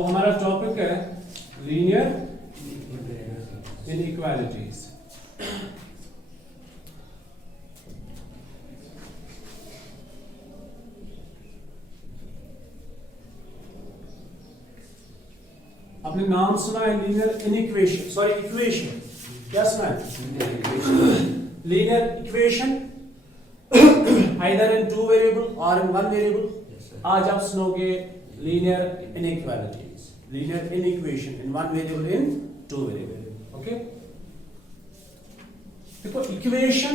तो हमारा टॉपिक है लीनियर इनइक्वालिटीज। आपने नाम सुना है लीनियर इनइक्वेशन, सॉरी इक्वेशन, क्या सुना है? Linear equation either in 2 variable और इन 1 वेरिएबल। आज आप सुनोगे लीनियर इनइक्वालिटीज, लीनियर इनइक्वेशन इन 1 वेरिएबल, इन 2 वेरिएबल। ओके, देखो इक्वेशन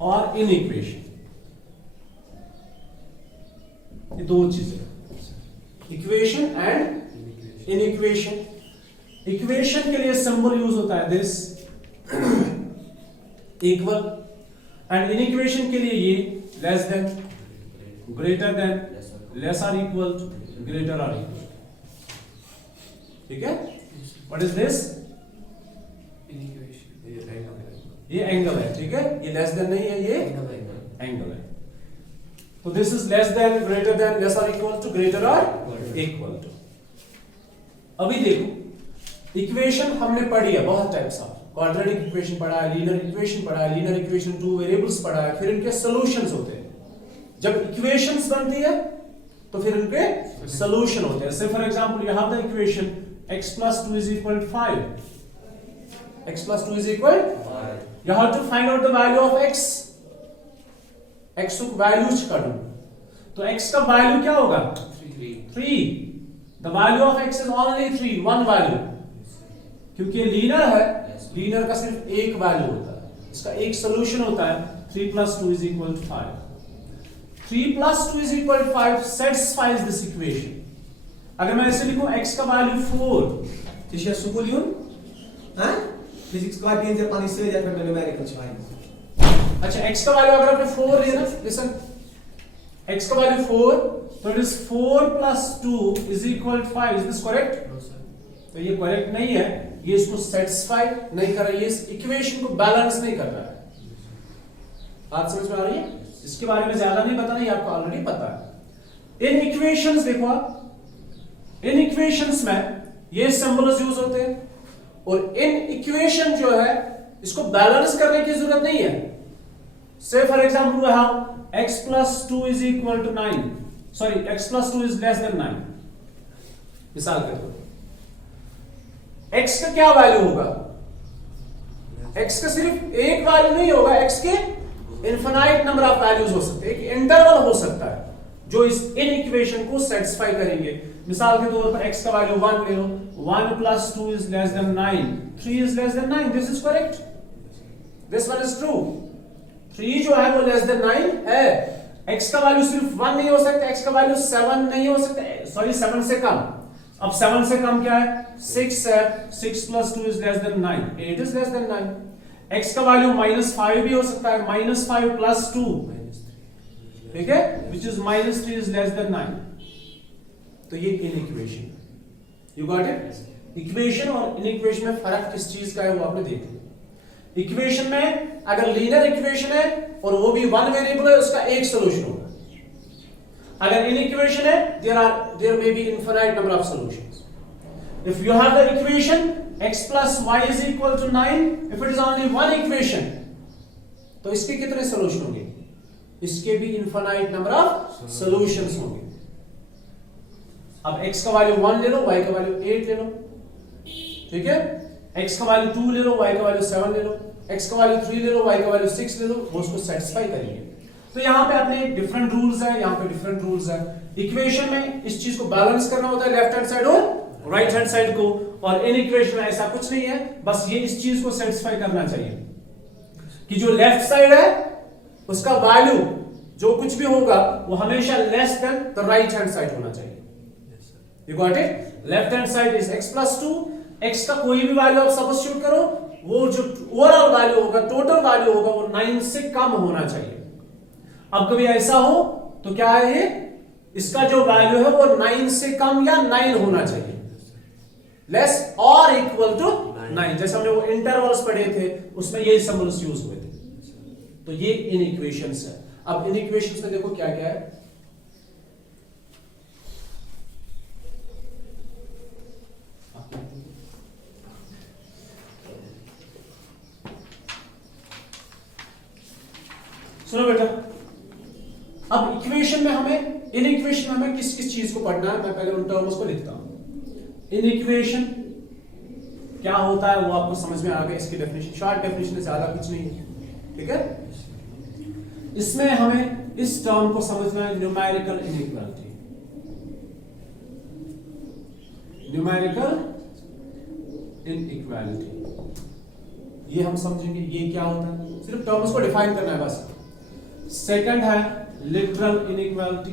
और इनइक्वेशन ये दो चीजें, इक्वेशन एंड इनइक्वेशन। इक्वेशन के लिए सिंबल यूज होता है दिस इक्वल, एंड इनइक्वेशन के लिए ये less than, greater than, less or equal to, greater or equal. ठीक है, व्हाट इज दिस? ये एंगल है, ठीक है, ये लेस देन नहीं है, ये एंगल है। तो this is less than, greater than, less or equal to, greater or equal to. अभी देखो इक्वेशन हमने पढ़ी है बहुत टाइप्स ऑफ, क्वाड्रेटिक इक्वेशन पढ़ा है, लीनियर इक्वेशन पढ़ा है, लीनियर इक्वेशन 2 वेरिएबल्स पढ़ा है, फिर इनके सॉल्यूशंस होते हैं। जब इक्वेशंस बनती है तो फिर इनके सॉल्यूशन होते हैं। से for example you have the equation x plus 2 is equal to 5, x plus 2 is equal, you have to find out the value of x को वैल्यूज काढो, तो x का वैल्यू क्या होगा? 3। the value of x is only 3, one value, क्योंकि ये linear है, linear का सिर्फ एक वैल्यू होता है, इसका एक सॉल्यूशन होता है 3 plus 2 is equal to 5। 3 plus 2 is equal to 5 satisfies this equation। अगर मैं ऐसे लिखूं x का value 4, Het is juist zo goed, Joen? Huh? Dus ik schrijf in de panisserie met de numerical schrijven. अच्छा x का value अगर आपने 4 लिया ना, लिसन, x का वैल्यू 4, तो it is 4 plus 2 is equal to 5, is this correct? तो ये करेक्ट नहीं है, ये इसको सेटिस्फाई नहीं कर रहा है, ये इस इक्वेशन को बैलेंस नहीं कर रहा है। बात समझ में आ रही है? इसके बारे में ज्यादा नहीं बताना, ये आपको ऑलरेडी पता है। इन इक्वेशंस देखो आप, इन इक्वेशंस में ये सिंबल्स यूज होते हैं, और इन इक्वेशन जो है इसको बैलेंस करने की जरूरत नहीं है। Say for example we have x plus 2 is equal to 9, sorry x plus 2 is less than 9। मिसाल के तौर पर x का क्या वैल्यू होगा? x का सिर्फ एक वैल्यू नहीं होगा, x के इनफिनाइट नंबर ऑफ वैल्यूज हो सकते हैं, एक इंटरवल हो सकता है जो इस इन इक्वेशन को सेटिस्फाई करेंगे। मिसाल के तौर पर x का वैल्यू 1 ले लो, 1 plus 2 is less than 9, 3 is less than 9, this is correct, this one is true। 3 जो है वो less than 9 है। x का वैल्यू सिर्फ 1 नहीं हो सकता, x का वैल्यू 7 नहीं हो सकता, सॉरी 7 से कम। अब 7 से कम क्या है? 6 है, 6 plus 2 is less than 9, 8 is less than 9। x का वैल्यू -5 भी हो सकता है, -5 plus 2, ठीक है, which is -3 is less than 9। तो ये in equation, you got it? Equation और इन इक्वेशन में फर्क किस चीज का है वो आपने देख लिया। इक्वेशन में अगर लीनियर इक्वेशन है और वो भी 1 वेरिएबल है, उसका एक सॉल्यूशन होगा। अगर इन इक्वेशन है, there may be infinite number of solutions. If you have the equation x plus y is equal to 9, if it is only one equation, तो इसके कितने सॉल्यूशन होंगे? इसके भी इनफिनाइट नंबर ऑफ सॉल्यूशंस होंगे। अब x का वैल्यू 1 ले लो, y का वैल्यू 8 ले लो, ठीक है, x का वैल्यू 2 ले लो, y का वैल्यू 7 ले लो, x का वैल्यू 3 ले लो, y का वैल्यू 6 ले लो, वो उसको सेटिस्फाई करेंगे। तो यहाँ पे अपने डिफरेंट रूल्स है, यहाँ पे डिफरेंट रूल्स है। इक्वेशन में इस चीज को बैलेंस करना होता है, लेफ्ट हैंड साइड और राइट हैंड साइड को, और इन इक्वेशन में ऐसा कुछ नहीं है, बस ये इस चीज को सेटिस्फाई करना चाहिए कि जो लेफ्ट साइड है उसका वैल्यू जो कुछ भी होगा वो हमेशा less than the right hand side होना चाहिए। You got it? Left hand side is x plus 2, x का कोई भी वैल्यू आप सब्स्टिट्यूट करो, वो जो ओवरऑल वैल्यू होगा, टोटल वैल्यू होगा, वो 9 से कम होना चाहिए। अब कभी ऐसा हो तो क्या है, ये इसका जो वैल्यू है वो 9 से कम या 9 होना चाहिए, लेस और इक्वल टू 9। जैसे हमने वो इंटरवल्स पढ़े थे उसमें ये सिंबल्स यूज हुए थे। तो ये इन इक्वेशंस है। अब इन इक्वेशंस में देखो क्या क्या है, सुनो बेटा, अब इक्वेशन में हमें, इन इक्वेशन में हमें किस किस चीज को पढ़ना है, मैं पहले उन टर्म्स को लिखता हूं। इन इक्वेशन क्या होता है वो आपको समझ में आ गया, इसकी डेफिनेशन, शॉर्ट डेफिनेशन, ज्यादा कुछ नहीं है, ठीक है। इसमें हमें इस टर्म को समझना है, न्यूमेरिकल इनइक्वालिटी। न्यूमेरिकल इनइक्वालिटी, ये हम समझेंगे ये क्या होता है, सिर्फ टर्म्स को डिफाइन करना है बस। सेकंड है लिटरल इनइक्वालिटी,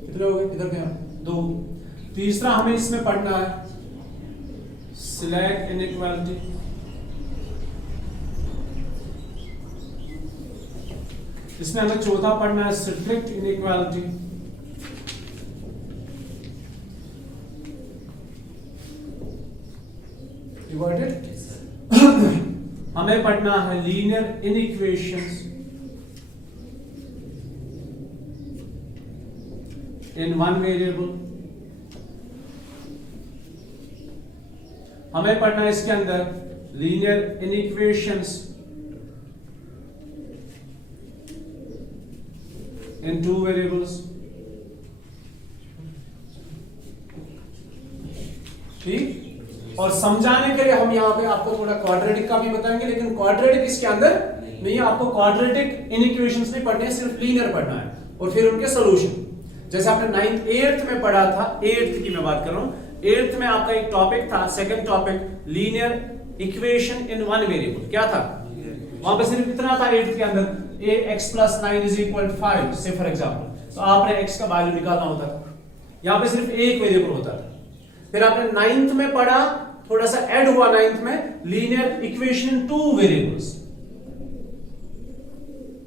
कितने हो गए इधर के, दो। तीसरा हमें इसमें पढ़ना है स्लैक इनइक्वालिटी, इसमें हमें चौथा पढ़ना है स्ट्रिक्ट इनइक्वालिटी, हमें पढ़ना है लीनियर इनइक्वेशंस इन वन वेरिएबल, हमें पढ़ना है इसके अंदर लीनियर इनइक्वेशंस इन टू वेरिएबल्स, ठीक। और समझाने के लिए हम यहाँ पे आपको थोड़ा क्वाड्रेटिक का भी बताएंगे, लेकिन क्वाड्रेटिक इसके अंदर नहीं है, आपको क्वाड्रेटिक इनइक्वेशंस नहीं पढ़ने, सिर्फ लीनियर पढ़ना है और फिर उनके सॉल्यूशन। जैसे आपने 9th 8th में पढ़ा था, 8th की मैं बात कर रहा हूं, 8th में आपका एक टॉपिक था, second topic linear equation in one variable, क्या था वहां पे, सिर्फ इतना था 8th के अंदर, ax + 9 = 5 से फॉर एग्जांपल, तो आपने x का वैल्यू निकालना होता था, यहां पे सिर्फ एक वेरिएबल होता था। फिर आपने 9th में पढ़ा, थोड़ा सा ऐड हुआ 9th में, linear equation in two variables.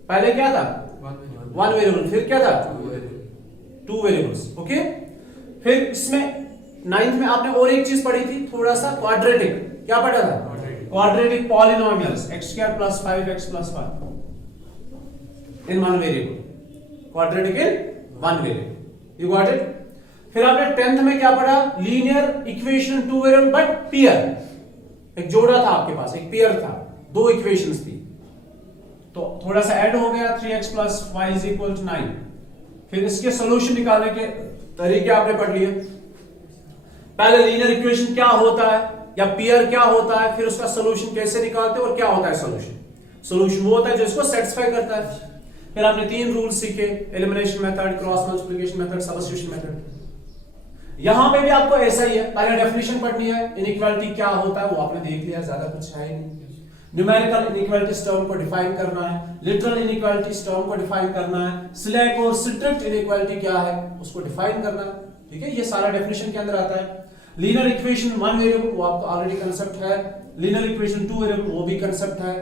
पहले क्या था, वन वेरिएबल, फिर क्या था, टू वेरिएबल्स, ओके। फिर इसमें 9th में आपने और एक चीज पढ़ी थी, थोड़ा सा क्वाड्रेटिक, क्या पढ़ा था, quadratic polynomials, x² + 5x + 5 in one variable, quadratic in one variable, you got it. फिर आपने 10th में क्या पढ़ा, linear equation two variable but pair, एक जोड़ा था आपके पास, एक पेयर था, दो इक्वेशंस थी, तो थोड़ा सा ऐड हो गया, 3x + y = 9। फिर इसके सॉल्यूशन निकालने के तरीके आपने पढ़ लिए, पहले लीनियर इक्वेशन क्या होता है या पेयर क्या होता है, फिर उसका सॉल्यूशन कैसे निकालते हैं और क्या होता है सॉल्यूशन। सॉल्यूशन वो होता है जो इसको सेटिस्फाई करता है। फिर आपने 3 रूल सीखे, elimination method, cross multiplication method, substitution method. यहां पे भी आपको ऐसा ही है, पहले डेफिनेशन पढ़नी है, इनइक्वालिटी क्या होता है वो आपने देख लिया, ज्यादा कुछ है नहीं। न्यूमेरिकल इनइक्वालिटी टर्म को डिफाइन करना है, लिटरल इनइक्वालिटी टर्म को डिफाइन करना है, स्लैक और स्ट्रिक्ट इनइक्वालिटी क्या है उसको डिफाइन करना है, ठीक है। ये सारा डेफिनेशन के अंदर आता है। लीनियर इक्वेशन वन वेरिएबल वो आपको ऑलरेडी कांसेप्ट है, लीनियर इक्वेशन टू वेरिएबल वो भी कांसेप्ट है।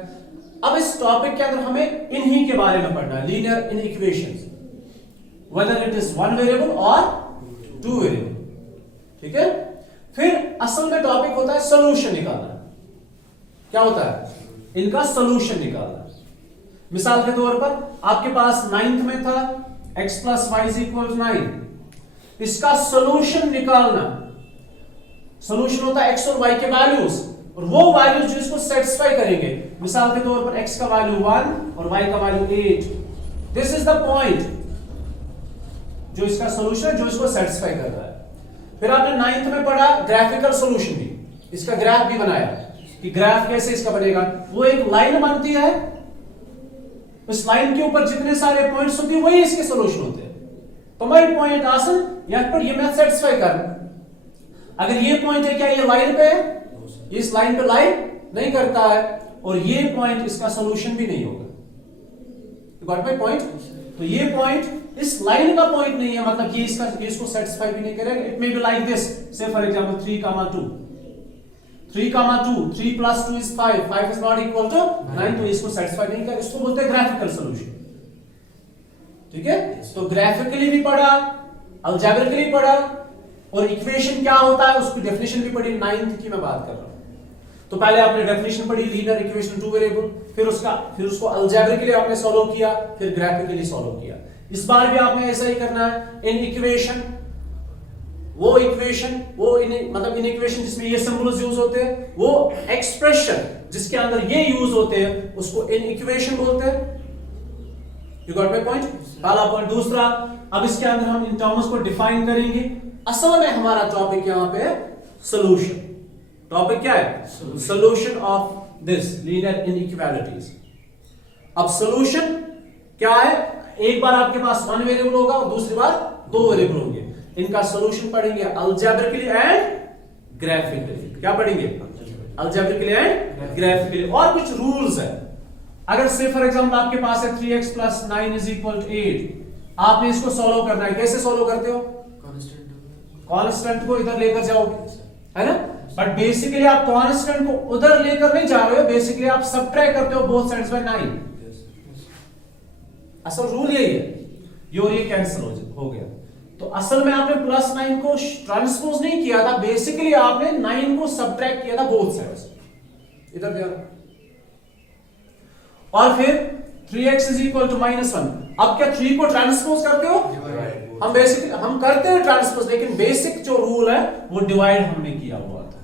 अब इस टॉपिक के अंदर हमें इन्हीं के बारे में पढ़ना है, linear in equations, whether it is one variable or two variable, ठीक है। फिर असल में टॉपिक होता है सॉल्यूशन निकालना, क्या होता है इनका सॉल्यूशन निकालना। मिसाल के तौर पर आपके पास 9th में था x + y = 9, इसका सॉल्यूशन निकालना, सॉल्यूशन होता है x और y के वैल्यूज, और वो वैल्यूज जो इसको सेटिस्फाई करेंगे। मिसाल के तौर पर x का वैल्यू 1 और y का value 8, this is the point जो इसका सॉल्यूशन, जो इसको सेटिस्फाई कर रहा है। फिर आपने 9th में पढ़ा ग्राफिकल सॉल्यूशन भी, इसका ग्राफ भी बनाया कि ग्राफ कैसे इसका बनेगा। वो एक लाइन बनती है, उस लाइन के ऊपर जितने सारे पॉइंट्स होते हैं वही इसके सॉल्यूशन होते हैं। तो मैं पॉइंट आसन यहां पर ये मैं सेटिस्फाई कर, अगर ये पॉइंट है क्या ये लाइन पे है, इस लाइन पे लाइन नहीं करता है, और ये पॉइंट इसका सॉल्यूशन भी नहीं होगा। You got my point. तो ये पॉइंट इस लाइन का पॉइंट नहीं है, मतलब ये इसको सेटिस्फाई भी नहीं करेगा। It may be like this, से for example 3,2 3 + 2 is 5, 5 is not equal to 9, तो इसको सेटिस्फाई नहीं कर, इसको बोलते हैं ग्राफिकल सॉल्यूशन, ठीक है। तो ग्राफिकली भी पढ़ा, अलजेब्रिकली पढ़ा, और इक्वेशन क्या होता है उसकी डेफिनेशन भी पढ़ी। 9th की मैं बात कर रहा हूं। तो पहले आपने डेफिनेशन पढ़ी लीनियर इक्वेशन टू वेरिएबल, फिर उसको अलजेब्रिकली आपने सॉल्व किया, फिर ग्राफिकली सॉल्व किया। इस बार भी आपने ऐसा ही करना है। इन इक्वेशन वो इक्वेशन, मतलब इक्वेशन जिसमें ये सिंबल्स यूज होते हैं, वो एक्सप्रेशन जिसके अंदर ये यूज होते हैं, उसको इक्वेशन बोलते हैं। You got my point? पहला पॉइंट। दूसरा, अब इसके अंदर हम इन टर्म्स को डिफाइन करेंगे। असल में हमारा टॉपिक यहां पे है सोल्यूशन। टॉपिक क्या है? Solution of this linear inequalities. अब सोल्यूशन क्या है? एक बार आपके पास वन वेरिएबल होगा और दूसरी बार दो वेरिएबल होंगे। इनका सोल्यूशन पढ़ेंगे अलजेब्रिकली एंड ग्राफिकली। क्या पढ़ेंगे? Algebraically and graphically. और कुछ रूल्स है। अगर से फॉर एग्जांपल आपके पास है 3x + 9 = 8, आपने इसको सॉल्व करना है। कैसे सॉल्व करते हो? कांस्टेंट को इधर लेकर जाओगे, है ना? बट बेसिकली आप कांस्टेंट को उधर लेकर नहीं जा रहे हो, बेसिकली आप सबट्रैक्ट करते हो बोथ साइड्स बाय 9। असल रूल यही है। ये और ये कैंसिल हो गया। तो असल में आपने +9 को ट्रांसपोज नहीं किया था, बेसिकली आपने 9 को सबट्रैक्ट किया था बोथ साइड्स। इधर ध्यान। और फिर 3x = -1। अब क्या 3 को ट्रांसपोज करते हो? हम बेसिकली हम करते हैं ट्रांसपोज, लेकिन बेसिक जो रूल है वो डिवाइड हमने किया हुआ था।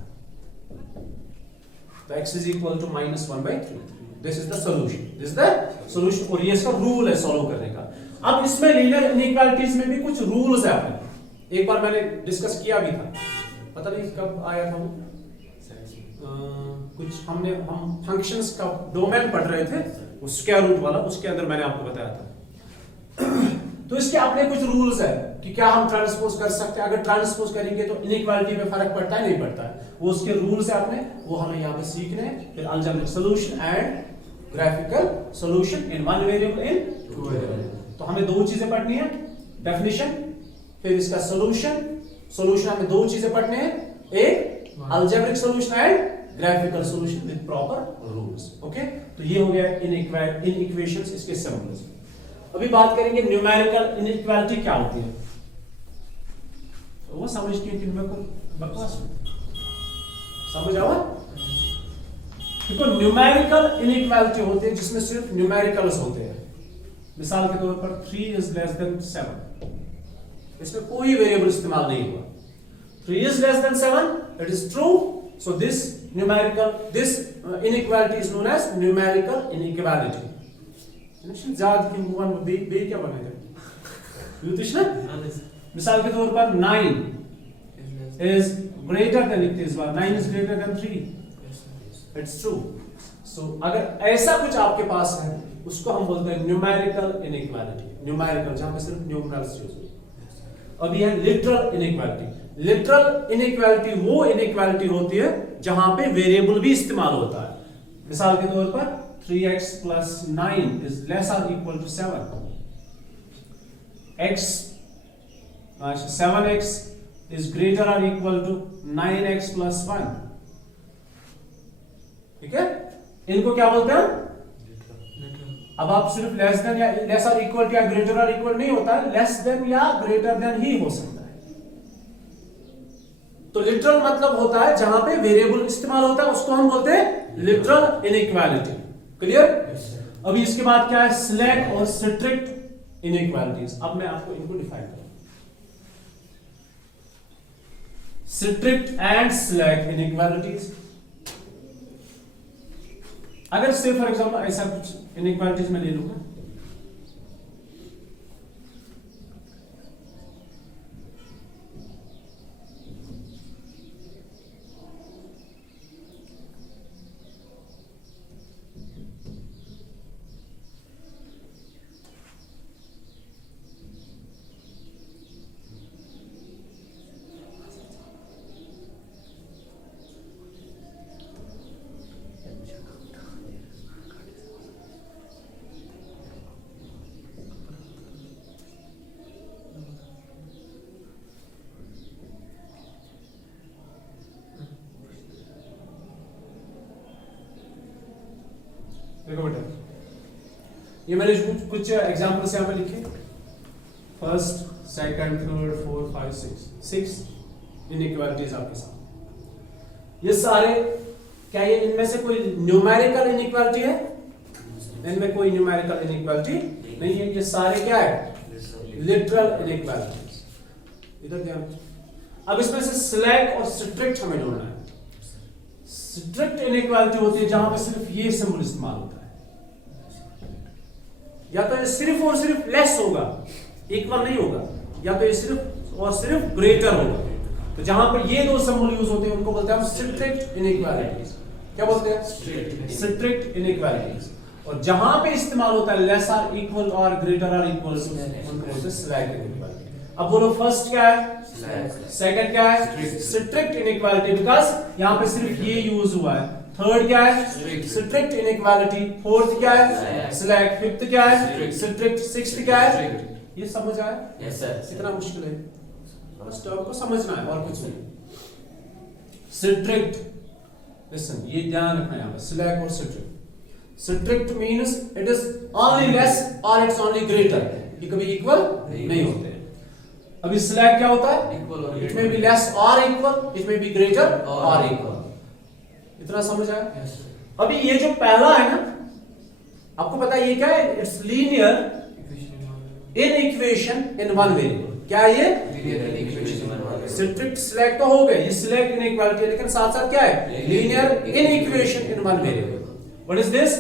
तो x = -1/3। This is the solution. This is the solution. और ये इसका रूल है सॉल्व करने का। अब इसमें लीनियर इनइक्वालिटीज में भी कुछ रूल्स है अपने। एक बार मैंने डिस्कस किया भी था, पता नहीं कब आया था वो। कुछ हम फंक्शंस का डोमेन पढ़ रहे थे, वो स्क्वायर रूट वाला, उसके अंदर मैंने आपको बताया था। तो इसके अपने कुछ रूल्स है कि क्या हम ट्रांसपोज कर सकते हैं। अगर ट्रांसपोज करेंगे तो इनइक्वालिटी में फर्क पड़ता है, नहीं पड़ता है। वो उसके रूल्स है अपने, वो हमें यहाँ पे सीखने हैं। फिर algebraic solution and graphical solution in one variable, in two variable. तो हमें दो चीजें पढ़नी है, डेफिनेशन, फिर इसका सॉल्यूशन। सॉल्यूशन हमें दो चीजें पढ़ने हैं, एक algebraic solution and graphical solution with proper rules. Okay, तो ये हो गया इन इक्वेशंस, इसके सिंबल्स। अभी बात करेंगे न्यूमेरिकल इनइक्वालिटी क्या होती है। तो वो समझती है कि मैं कोई बकवास समझ आवा। देखो, न्यूमेरिकल इनइक्वालिटी होती है जिसमें सिर्फ न्यूमेरिकल्स होते हैं। मिसाल के तौर पर 3 > 7, इसमें कोई वेरिएबल इस्तेमाल नहीं हुआ। 3 > 7, it is true. So this inequality is known as numerical inequality. ज़्यादा की वन बे क्या बनेगा? युतिश ना? मिसाल के तौर पर 9 is greater than, लिखते इस बार 9 is greater than 3. It's true. So अगर ऐसा कुछ आपके पास है, उसको हम बोलते हैं numerical inequality. Numerical जहाँ पे सिर्फ numerals यूज होते हैं। अब ये है literal inequality. लिटरल इनइक्वालिटी वो इनइक्वालिटी होती है जहां पे वेरिएबल भी इस्तेमाल होता है। मिसाल के तौर पर 3x + 9 is less or equal to 7. 7x is greater or equal to 9x + 1. ठीक है, इनको क्या बोलते हैं? अब आप सिर्फ लेस देन या लेस और इक्वल या ग्रेटर और इक्वल नहीं होता है, लेस देन या ग्रेटर देन ही हो सकता है। तो लिटरल मतलब होता है जहां पे वेरिएबल इस्तेमाल होता है, उसको हम बोलते हैं लिटरल इनइक्वालिटी। क्लियर? अभी इसके बाद क्या है? स्लैक और स्ट्रिक्ट इनइक्वालिटीज। अब मैं आपको इनको डिफाइन करूंगा। Strict and slack inequalities. अगर से फॉर एग्जांपल ऐसा कुछ इनइक्वालिटीज में ले लूंगा, देखो बेटा, ये मैंने कुछ एग्जांपल्स यहां पे लिखे। First, second, third, fourth, 5, 6 inequalities आपके साथ। ये सारे क्या ये इनमें से कोई न्यूमेरिकल इनइक्वालिटी है? इनमें कोई न्यूमेरिकल इनइक्वालिटी नहीं है। ये सारे क्या है? Literal inequalities. इधर ध्यान। अब इसमें से स्लैक और स्ट्रिक्ट हमें ढूंढना है। स्ट्रिक्ट इनइक्वालिटी होती है जहां पे सिर्फ ये सिंबल इस्तेमाल होता है, या तो ये सिर्फ और सिर्फ लेस होगा, इक्वल नहीं होगा, या तो ये सिर्फ और सिर्फ ग्रेटर होगा। तो जहां पर ये दो सिंबल यूज होते हैं उनको बोलते हैं हम स्ट्रिक्ट इनइक्वालिटीज। क्या बोलते हैं? Strict inequalities. और जहां पे इस्तेमाल होता है लेस आर इक्वल और ग्रेटर आर इक्वल, उनको बोलते हैं स्लैक इनइक्वालिटी। अब बोलो फर्स्ट क्या है, सेकंड क्या है? स्ट्रिक्ट इनइक्वालिटी, बिकॉज यहां पे सिर्फ ये यूज हुआ है। थर्ड क्या है? Strict inequality. फोर्थ क्या है? स्लैक। फिफ्थ क्या है? स्ट्रिक्ट। सिक्स्थ क्या है? ये समझ आया? Yes sir. इतना मुश्किल है? बस टर्म को समझना है और कुछ नहीं। स्ट्रिक्ट, लिसन, ये ध्यान रखना है यहां पर, स्लैक और strict. Strict means it is only less और इट्स ओनली ग्रेटर, ये कभी इक्वल नहीं होते। अभी स्लैक क्या होता है? इट में बी लेस और इक्वल, इट में बी ग्रेटर और इक्वल। इतना समझ आया? अभी ये जो पहला है ना, आपको पता है ये क्या है? It's linear in equation in one variable. क्या है ये? स्ट्रिक्ट स्लैक तो हो गए, ये स्लैक इनइक्वालिटी, लेकिन साथ साथ क्या है? Linear in equation in one variable. What is this?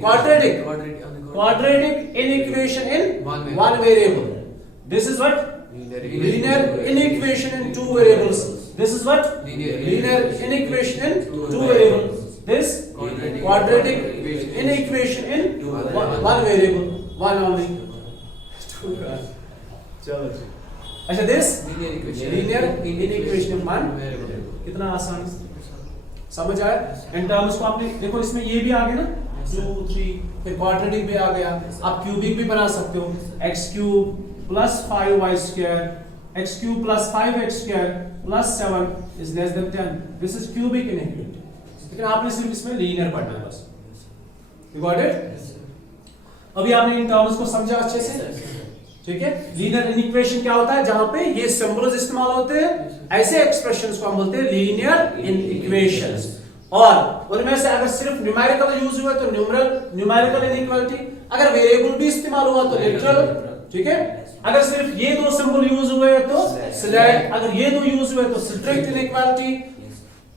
Quadratic. Quadratic in equation in one variable. This is what? Linear inequation in two variables. This is what? Linear inequation in two variables. This quadratic inequation in one variable. One only. चलो जी। अच्छा, this linear inequation in one variable. कितना आसान, समझ आया? In terms को आपने देखो, इसमें ये भी आ गया ना, 2 3, फिर क्वाड्रेटिक भी आ गया। आप क्यूबिक भी बना सकते हो, x cube plus 5y square, x cube plus 5x square plus 7 is less than 10. This is cubic inequality. लेकिन आपने सिर्फ इसमें लीनियर पढ़ना है बस। You got it? अभी आपने इन टर्म्स को समझा अच्छे से, ठीक है? लीनियर इनइक्वेशन क्या होता है? जहां पे ये सिंबल्स इस्तेमाल होते हैं, ऐसे एक्सप्रेशंस को हम बोलते हैं लीनियर इनइक्वेशंस। और उनमें से अगर सिर्फ न्यूमेरिकल यूज हुआ तो न्यूमेरिकल इनइक्वालिटी, अगर वेरिएबल भी इस्तेमाल हुआ तो लिटरल, ठीक है? अगर सिर्फ ये दो सिंबल यूज हुए तो स्लैक, अगर ये दो यूज हुए तो स्ट्रिक्ट इनइक्वालिटी,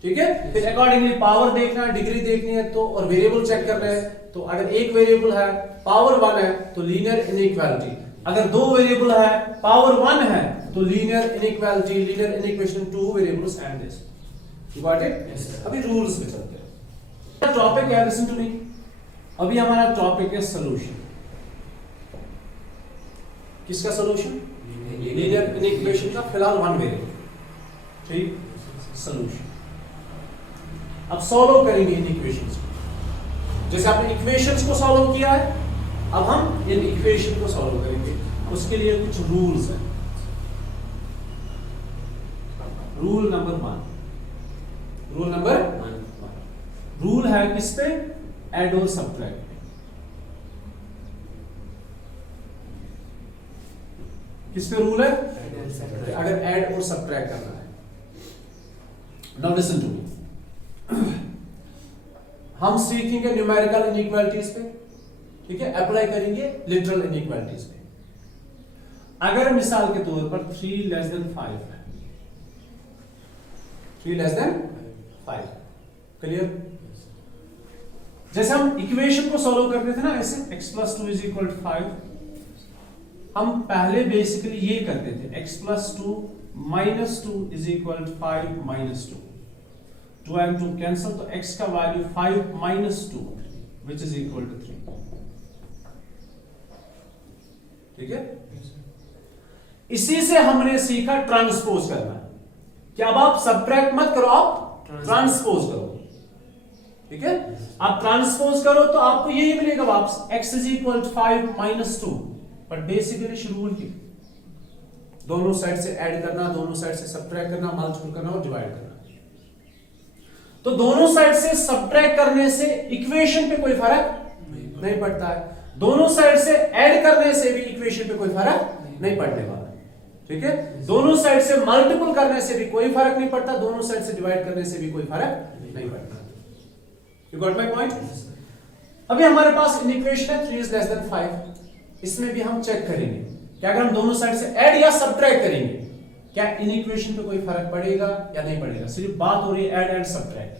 ठीक है? फिर अकॉर्डिंगली पावर देखना है, डिग्री देखनी है तो, और वेरिएबल चेक कर रहे हैं तो अगर एक वेरिएबल है पावर 1 है तो लीनियर इनइक्वालिटी, अगर दो वेरिएबल है पावर 1 है तो linear inequality, linear inequation, two variables and this. You got it? अभी रूल्स पे चलते हैं। टॉपिक है, लिसन टू मी, अभी हमारा टॉपिक है सॉल्यूशन। किसका सॉल्यूशन? लीनियर इनइक्वेशन का, फिलहाल वन वेरिएबल, ठीक? सॉल्यूशन। अब सॉल्व करेंगे इन इक्वेशंस को, जैसे आपने इक्वेशंस को सॉल्व किया है, अब हम इन इक्वेशन को सॉल्व करेंगे। उसके लिए कुछ रूल्स हैं। Rule number 1, rule number 1 rule है किस पे? ऐड और सब्ट्रैक्ट। किस पे रूल है? अगर ऐड और सब्ट्रैक्ट करना है। नाउ लिसन टू मी, हम सीखेंगे न्यूमेरिकल इनइक्वालिटीज पे, ठीक है? अप्लाई करेंगे लिटरल इनइक्वालिटीज पे। अगर मिसाल के तौर पर 3 लेस देन 5 है, 3 लेस देन 5, क्लियर? जैसे हम इक्वेशन को सॉल्व करते थे ना, ऐसे x + 2 = 5, हम पहले बेसिकली ये करते थे, x + 2 - 2 = 5 - 2, 2 and 2 कैंसिल, तो x का value 5 - 2 which is equal to 3, ठीक है? इसी से हमने सीखा ट्रांसपोज करना, कि अब आप सब्ट्रैक्ट मत करो, आप ट्रांसपोज करो, ठीक है? आप ट्रांसपोज करो तो आपको यही मिलेगा वापस, x = 5 - 2, बट बेसिकली रूल की दोनों साइड से ऐड करना, दोनों साइड से सब्ट्रैक्ट करना, मल्टीपल करना और डिवाइड करना। तो दोनों साइड से सब्ट्रैक्ट करने से इक्वेशन पे कोई फर्क नहीं पड़ता है, दोनों साइड से ऐड करने से भी इक्वेशन पे कोई फर्क नहीं पड़ने वाला, ठीक है? दोनों साइड से मल्टीपल करने से भी कोई फर्क नहीं पड़ता, दोनों साइड से डिवाइड करने से भी कोई फर्क नहीं पड़ता। You got my point? अभी हमारे पास इन इक्वेशन है 3 < 5, इसमें भी हम चेक करेंगे कि अगर हम दोनों साइड से ऐड या सब्ट्रैक्ट करेंगे क्या इन इक्वेशन पे कोई फर्क पड़ेगा या नहीं पड़ेगा? सिर्फ बात हो रही है ऐड एंड सब्ट्रैक्ट।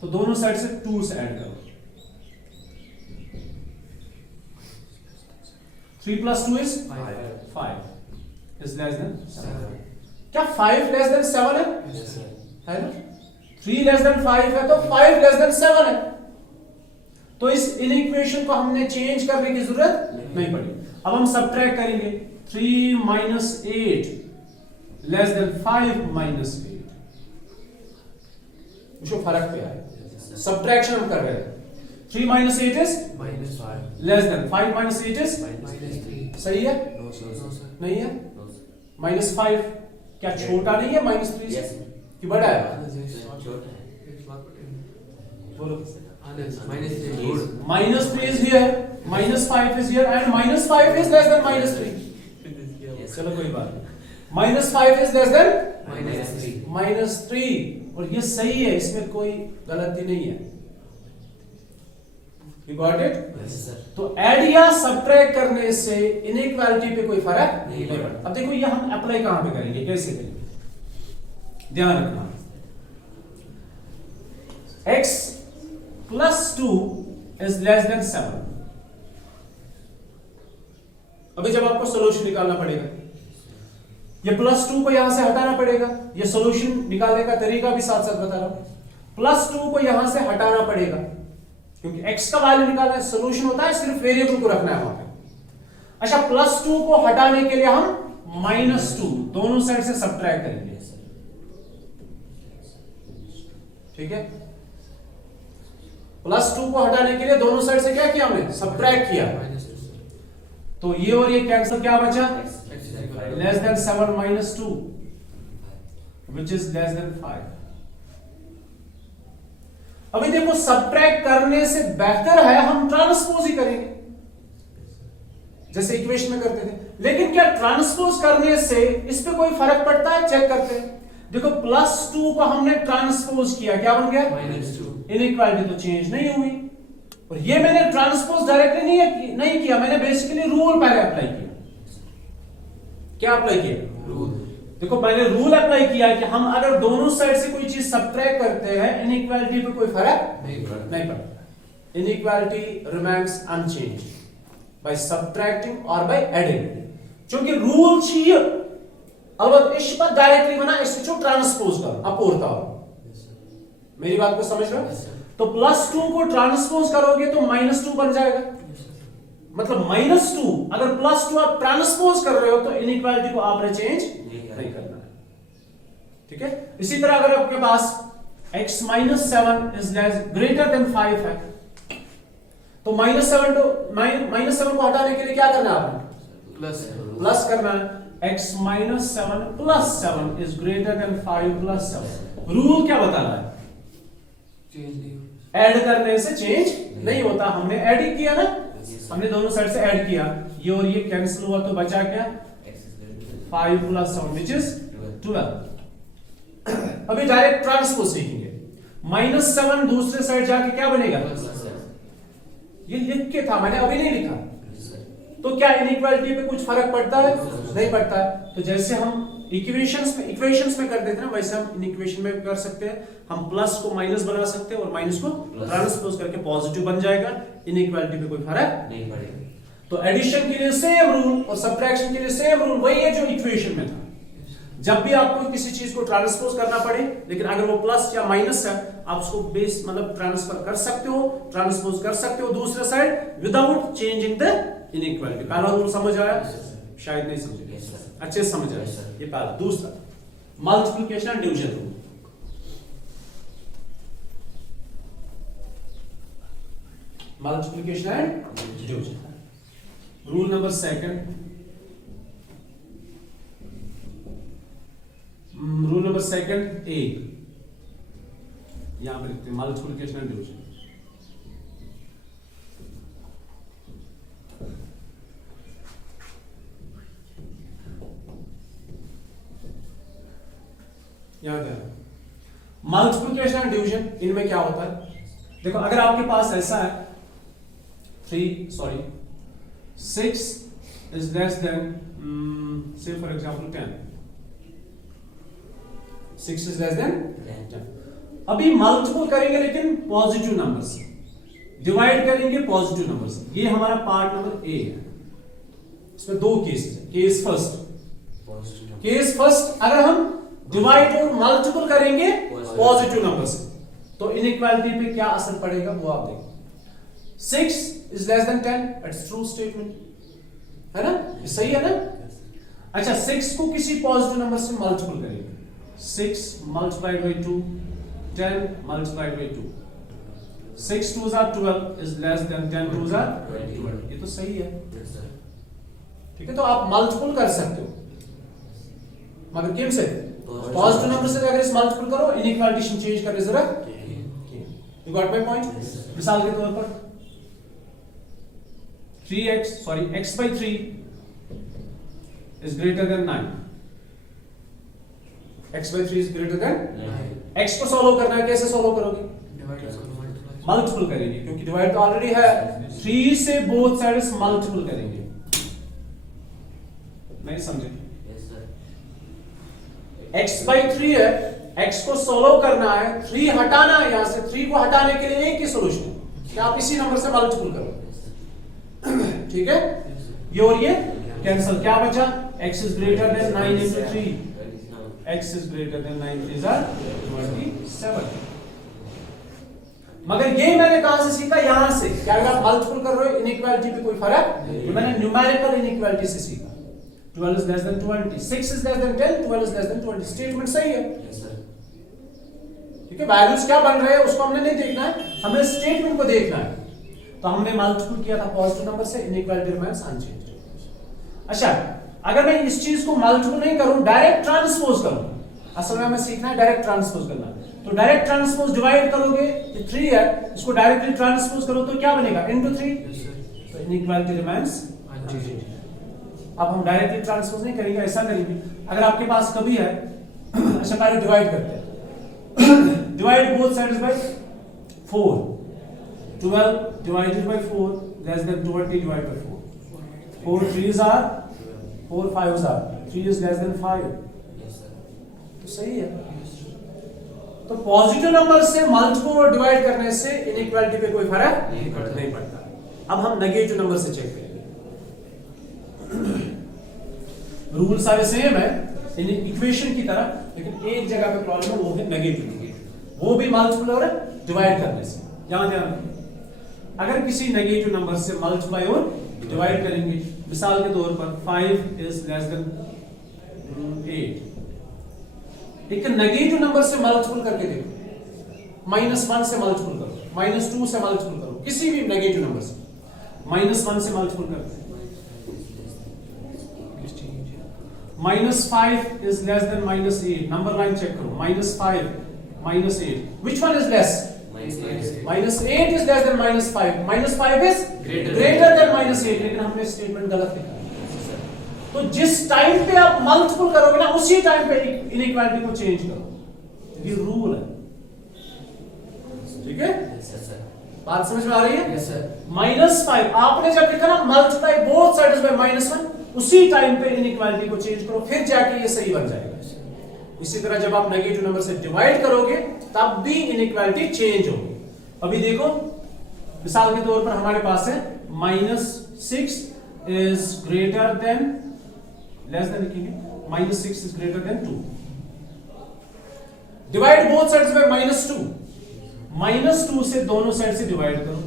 तो दोनों साइड से 2 से ऐड करो। 3 plus 2 is 5 is less than 7। क्या 5 less than 7 है ना? 3 less than 5 है तो 5 less than 7 है। तो इस इन इक्वेशन को हमने चेंज करने की जरूरत नहीं पड़ी। अब हम सब्ट्रैक्ट करेंगे 3 minus 8 less than 5 minus 8। उसको फर्क पे आए, सब्ट्रैक्शन हम कर रहे हैं। 3 minus 8 is -5 less than 5 minus 8 is -3 सही है? नहीं है? -5 क्या छोटा नहीं है -3 से कि बड़ा है? बोलो। -3 is here, -5 is here and -5 is less than -3। चलो कोई बात नहीं। -5 is less than -3 और ये सही है, इसमें कोई गलती नहीं है। You got it? तो ऐड या सब्ट्रैक्ट करने से इनइक्वालिटी पे कोई फर्क नहीं पड़ता। अब देखो ये हम अप्लाई कहां पे करेंगे, कैसे करेंगे, ध्यान रखना। x plus 2 is less than 7। अभी जब आपको सोल्यूशन निकालना पड़ेगा, ये +2 को यहां से हटाना पड़ेगा। ये सोल्यूशन निकालने का तरीका भी साथ साथ बता रहा हूं। +2 को यहां से हटाना पड़ेगा क्योंकि x का वैल्यू निकालना है, सोल्यूशन होता है सिर्फ वेरिएबल को रखना है वहां पे। अच्छा, +2 को हटाने के लिए हम -2 दोनों साइड से सब्ट्रैक्ट करेंगे, ठीक है? +2 को हटाने के लिए दोनों साइड से क्या किया हमने, सब्ट्रैक्ट किया। तो ये और ये कैंसिल, क्या बचा, less than 7 minus 2 which is less than 5। अभी देखो सब्ट्रैक्ट करने से बेहतर है हम ट्रांसपोज ही करेंगे जैसे इक्वेशन में करते थे। लेकिन क्या ट्रांसपोज करने से इस पे कोई फर्क पड़ता है? चेक करते हैं। देखो +2 को हमने ट्रांसपोज किया, क्या बन गया, -2। इनइक्वालिटी तो चेंज नहीं हुई। और ये मैंने ट्रांसपोज डायरेक्टली नहीं किया, मैंने बेसिकली रूल पहले अप्लाई किया। क्या अप्लाई किया, रूल। देखो मैंने रूल अप्लाई किया कि हम अगर दोनों साइड से कोई चीज सब्ट्रैक्ट करते हैं इनइक्वालिटी पे कोई फर्क नहीं पड़ता। Inequality remains unchanged by subtracting और बाय एडिंग। क्योंकि रूल चाहिए अलबत्त इस पर डायरेक्टली बना, इसको ट्रांसपोज कर अपोरता हो। मेरी बात को समझ रहे हो? तो +2 को ट्रांसपोज करोगे तो -2 बन जाएगा। मतलब -2 अगर +2 आप ट्रांसपोज कर रहे हो तो इनइक्वालिटी को आपने चेंज नहीं करना है, ठीक है? इसी तरह अगर आपके पास x -7 is greater than 5 है तो -7 को हटाने के लिए क्या करना है आपने, प्लस करना है। x -7 plus 7 is greater than 5 plus 7। Rule क्या बता रहा है, चेंज नहीं ऐड करने से चेंज नहीं होता। हमने ऐड ही किया ना, हमने दोनों साइड से ऐड किया, ये और ये कैंसिल हुआ तो बचा क्या, 5 plus 7 which is 12। अभी डायरेक्ट ट्रांसपोज सीखेंगे। -7 दूसरे साइड जाके क्या बनेगा, ये लिख के था मैंने, अभी नहीं लिखा। तो क्या इनइक्वालिटी पे कुछ फर्क पड़ता है, नहीं पड़ता है। तो जैसे हम इक्वेशंस में कर देते हैं वैसे हम इनइक्वेशन में कर सकते हैं। हम प्लस को माइनस बना सकते हैं और माइनस को ट्रांसपोज करके पॉजिटिव बन जाएगा। इनइक्वालिटी पे कोई फर्क नहीं पड़ेगा। तो एडिशन के लिए सेम रूल और सब्ट्रैक्शन के लिए सेम रूल, वही है जो इक्वेशन में था। जब भी आपको किसी चीज को ट्रांसपोज करना पड़े, लेकिन अगर वो प्लस या माइनस है, आप उसको बेस मतलब ट्रांसफर कर सकते हो, ट्रांसपोज कर सकते हो दूसरे side without changing the inequality. पहला रूल समझ आया? शायद नहीं समझे, अच्छे से समझ आया ये पहला। दूसरा multiplication and division rule. Multiplication and division rule number second. Rule number second ए, यहां पर लिखते हैं मल्टीप्लिकेशन एंड डिवीजन। यहां क्या मल्टीप्लिकेशन एंड डिवीजन, इनमें क्या होता है, देखो अगर आपके पास ऐसा है 6 is less than say for example 10, 6 is less then 10। अभी मल्टीपल करेंगे लेकिन पॉजिटिव नंबर से, डिवाइड करेंगे पॉजिटिव नंबर से। ये हमारा पार्ट नंबर ए है। इसमें दो केस है। केस फर्स्ट, अगर हम डिवाइड और मल्टीपल करेंगे पॉजिटिव नंबर से तो इनइक्वालिटी पे क्या असर पड़ेगा वो आप देखिए। 6 is less then 10, it's true statement है ना, ये सही है ना। अच्छा 6 को किसी पॉजिटिव नंबर से मल्टीपल करेंगे, 6 multiplied by 2, 10 multiplied by 2, 6 2s are 12 is less than 10 2s are 20। ये तो सही है, ठीक है। तो आप मल्टीपल कर सकते हो, मगर किम से? पॉजिटिव नंबर से अगर इस मल्टीपल करो इनइक्वालिटी चेंज करने जरूरत। You got my point. मिसाल के तौर पर x by 3 is greater than 9, x by 3 is greater than 9। x को सॉल्व करना है, कैसे सॉल्व करोगे? मल्टीपल करेंगे, क्योंकि डिवाइड तो ऑलरेडी है। 3 से बोथ साइड्स मल्टीपल करेंगे। नहीं समझे? x by 3 है, x को सॉल्व करना है, 3 हटाना है यहां से। 3 को हटाने के लिए एक ही सॉल्यूशन है कि आप इसी नंबर से मल्टीपल करो, ठीक है। ये और ये कैंसिल, क्या बचा? x is greater than 9 into 3, x is greater than 9 3s are 27। मगर ये मैंने कहां से सीखा? यहां से। क्या अगर आप मल्टीपल कर रहे हो इनइक्वालिटी पे कोई फर्क नहीं, मैंने न्यूमेरिकल इनइक्वालिटी से सीखा। 12 is less than 20, 6 is less than 10, 12 is less than 20। Statement सही है, ठीक है। वैल्यूज क्या बन रहे हैं उसको हमने नहीं देखना है, हमें स्टेटमेंट को देखना है। तो हमने मल्टीपल किया था पॉजिटिव नंबर से, इनइक्वालिटी रिमेंस अनचेंज्ड। अच्छा अगर मैं इस चीज को मल्टीपल नहीं करूं, डायरेक्ट ट्रांसपोज करूं, असल में हमें सीखना है डायरेक्ट ट्रांसपोज करना। तो डायरेक्ट ट्रांसपोज डिवाइड करोगे, ये 3 है, इसको डायरेक्टली ट्रांसपोज करो तो क्या बनेगा? इनटू 3। तो इनइक्वालिटी रिमेंस अनचेंज्ड। अब हम डायरेक्टली ट्रांसपोज नहीं करेंगे, ऐसा करेंगे अगर आपके पास कभी है। अच्छा पहले डिवाइड करते हैं। Divide both sides by 4, 12 divided by 4 less than 20 divided by 4, 4 3s are 4 5s are 3 is less than 5। तो सही है। तो पॉजिटिव नंबर से मल्टीपल और डिवाइड करने से इनइक्वालिटी पे कोई फर्क नहीं पड़ता। अब हम नेगेटिव नंबर से चेक करेंगे। रूल सारे सेम है इन इक्वेशन की तरह, लेकिन एक जगह पे प्रॉब्लम है, वो है नेगेटिव, वो भी मल्टीपल और डिवाइड करने से। ध्यान ध्यान, अगर किसी नेगेटिव नंबर से मल्टीप्लाई और डिवाइड करेंगे, मिसाल के तौर पर 5 is less than 8, एक नेगेटिव नंबर से मल्टीपल करके देखो, -1 से मल्टीपल करो, -2 से मल्टीपल करो, किसी भी नेगेटिव नंबर से -1 से मल्टीपल करो। -5 is less than -8, number line check करो, -5 -8, which one is less? -8 is less than -5, -5 is greater than -8, लेकिन हमने स्टेटमेंट गलत लिखा। तो जिस टाइम पे आप मल्टीपल करोगे ना, उसी टाइम पे इनइक्वालिटी को चेंज करो, ये रूल है, ठीक है। बात समझ में आ रही है? -5 आपने जब लिखा ना मल्टीप्लाई बोथ साइड्स बाय -1, उसी टाइम पे इनइक्वालिटी को चेंज करो, फिर जाके ये सही बन जाएगा। इसी तरह जब आप नेगेटिव नंबर से डिवाइड करोगे तब भी इनइक्वालिटी चेंज होगी। अभी देखो मिसाल के तौर पर हमारे पास है -6 is greater than less than लिखेंगे, -6 is greater than 2। Divide both sides by -2, -2 से दोनों साइड से डिवाइड करो,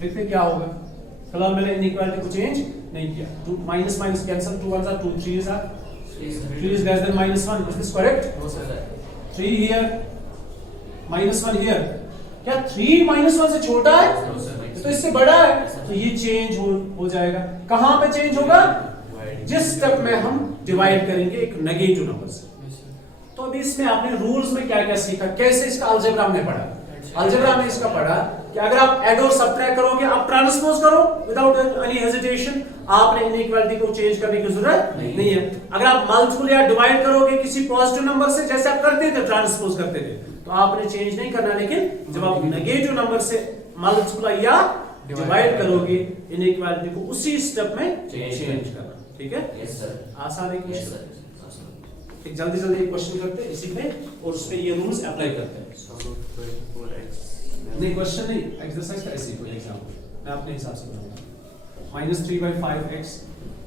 देखते क्या होगा। फिलहाल मैंने इनइक्वालिटी को चेंज नहीं किया। 2 minus cancel, 2 1s are 2, 3s are 3 is less than -1, is this correct? No sir। 3 here, -1 here, क्या 3 -1 से छोटा है? No sir। तो इससे बड़ा है, तो ये चेंज हो जाएगा। कहां पे चेंज होगा? जिस स्टेप में हम डिवाइड करेंगे एक नेगेटिव नंबर से। तो अभी इसमें आपने रूल्स में क्या क्या सीखा, कैसे इसका अलजेब्रा हमने पढ़ा। अलजेब्रा में इसका पढ़ा कि अगर आप ऐड और सबट्रैक्ट करोगे, आप ट्रांसपोज करो विदाउट एनी हेजिटेशन, आपने इनइक्वालिटी को चेंज करने की जरूरत नहीं है। अगर आप मल्टीपल या डिवाइड करोगे किसी पॉजिटिव नंबर से, जैसे आप करते थे ट्रांसपोज करते थे, तो आपने चेंज नहीं करना। लेकिन जब आप नेगेटिव नंबर से मल्टीप्लाई या डिवाइड करोगे, इनइक्वालिटी को उसी स्टेप में चेंज करना, ठीक है। Yes sir. आसान है यस सर। एक जल्दी जल्दी एक क्वेश्चन करते हैं इसी पे और उस पे ये रूल्स अप्लाई करते हैं। नहीं क्वेश्चन नहीं, एक्सरसाइज का ऐसे कोई एग्जांपल मैं अपने हिसाब से बनाऊंगा। -3/5x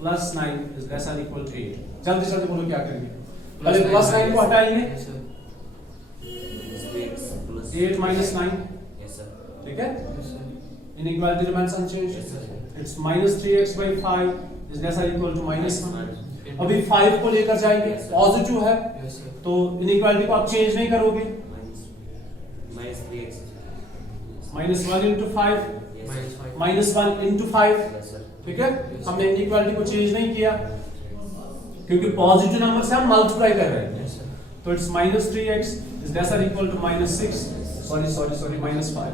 + 9 इज लेस और इक्वल टू 8। जल्दी जल्दी बोलो क्या करेंगे? पहले +9 को हटाएंगे, Yes, sir. 8 - 9, Yes, sir. ठीक है? Yes, sir. Inequality remains unchanged. Yes, sir. It's -3x/5 is less or equal to -1। अभी 5 को लेकर जाएंगे, Yes, sir. पॉजिटिव है Yes, sir. तो इनइक्वालिटी को आप चेंज नहीं करोगे। -3x. -1 into 5 Yes, sir. -1 into 5, Yes, sir. ठीक है? Yes. हमने इनइक्वालिटी को चेंज नहीं किया क्योंकि पॉजिटिव नंबर से हम मल्टीप्लाई कर रहे हैं। Yes, sir. तो it's -3x is less or equal to -6, sorry -5।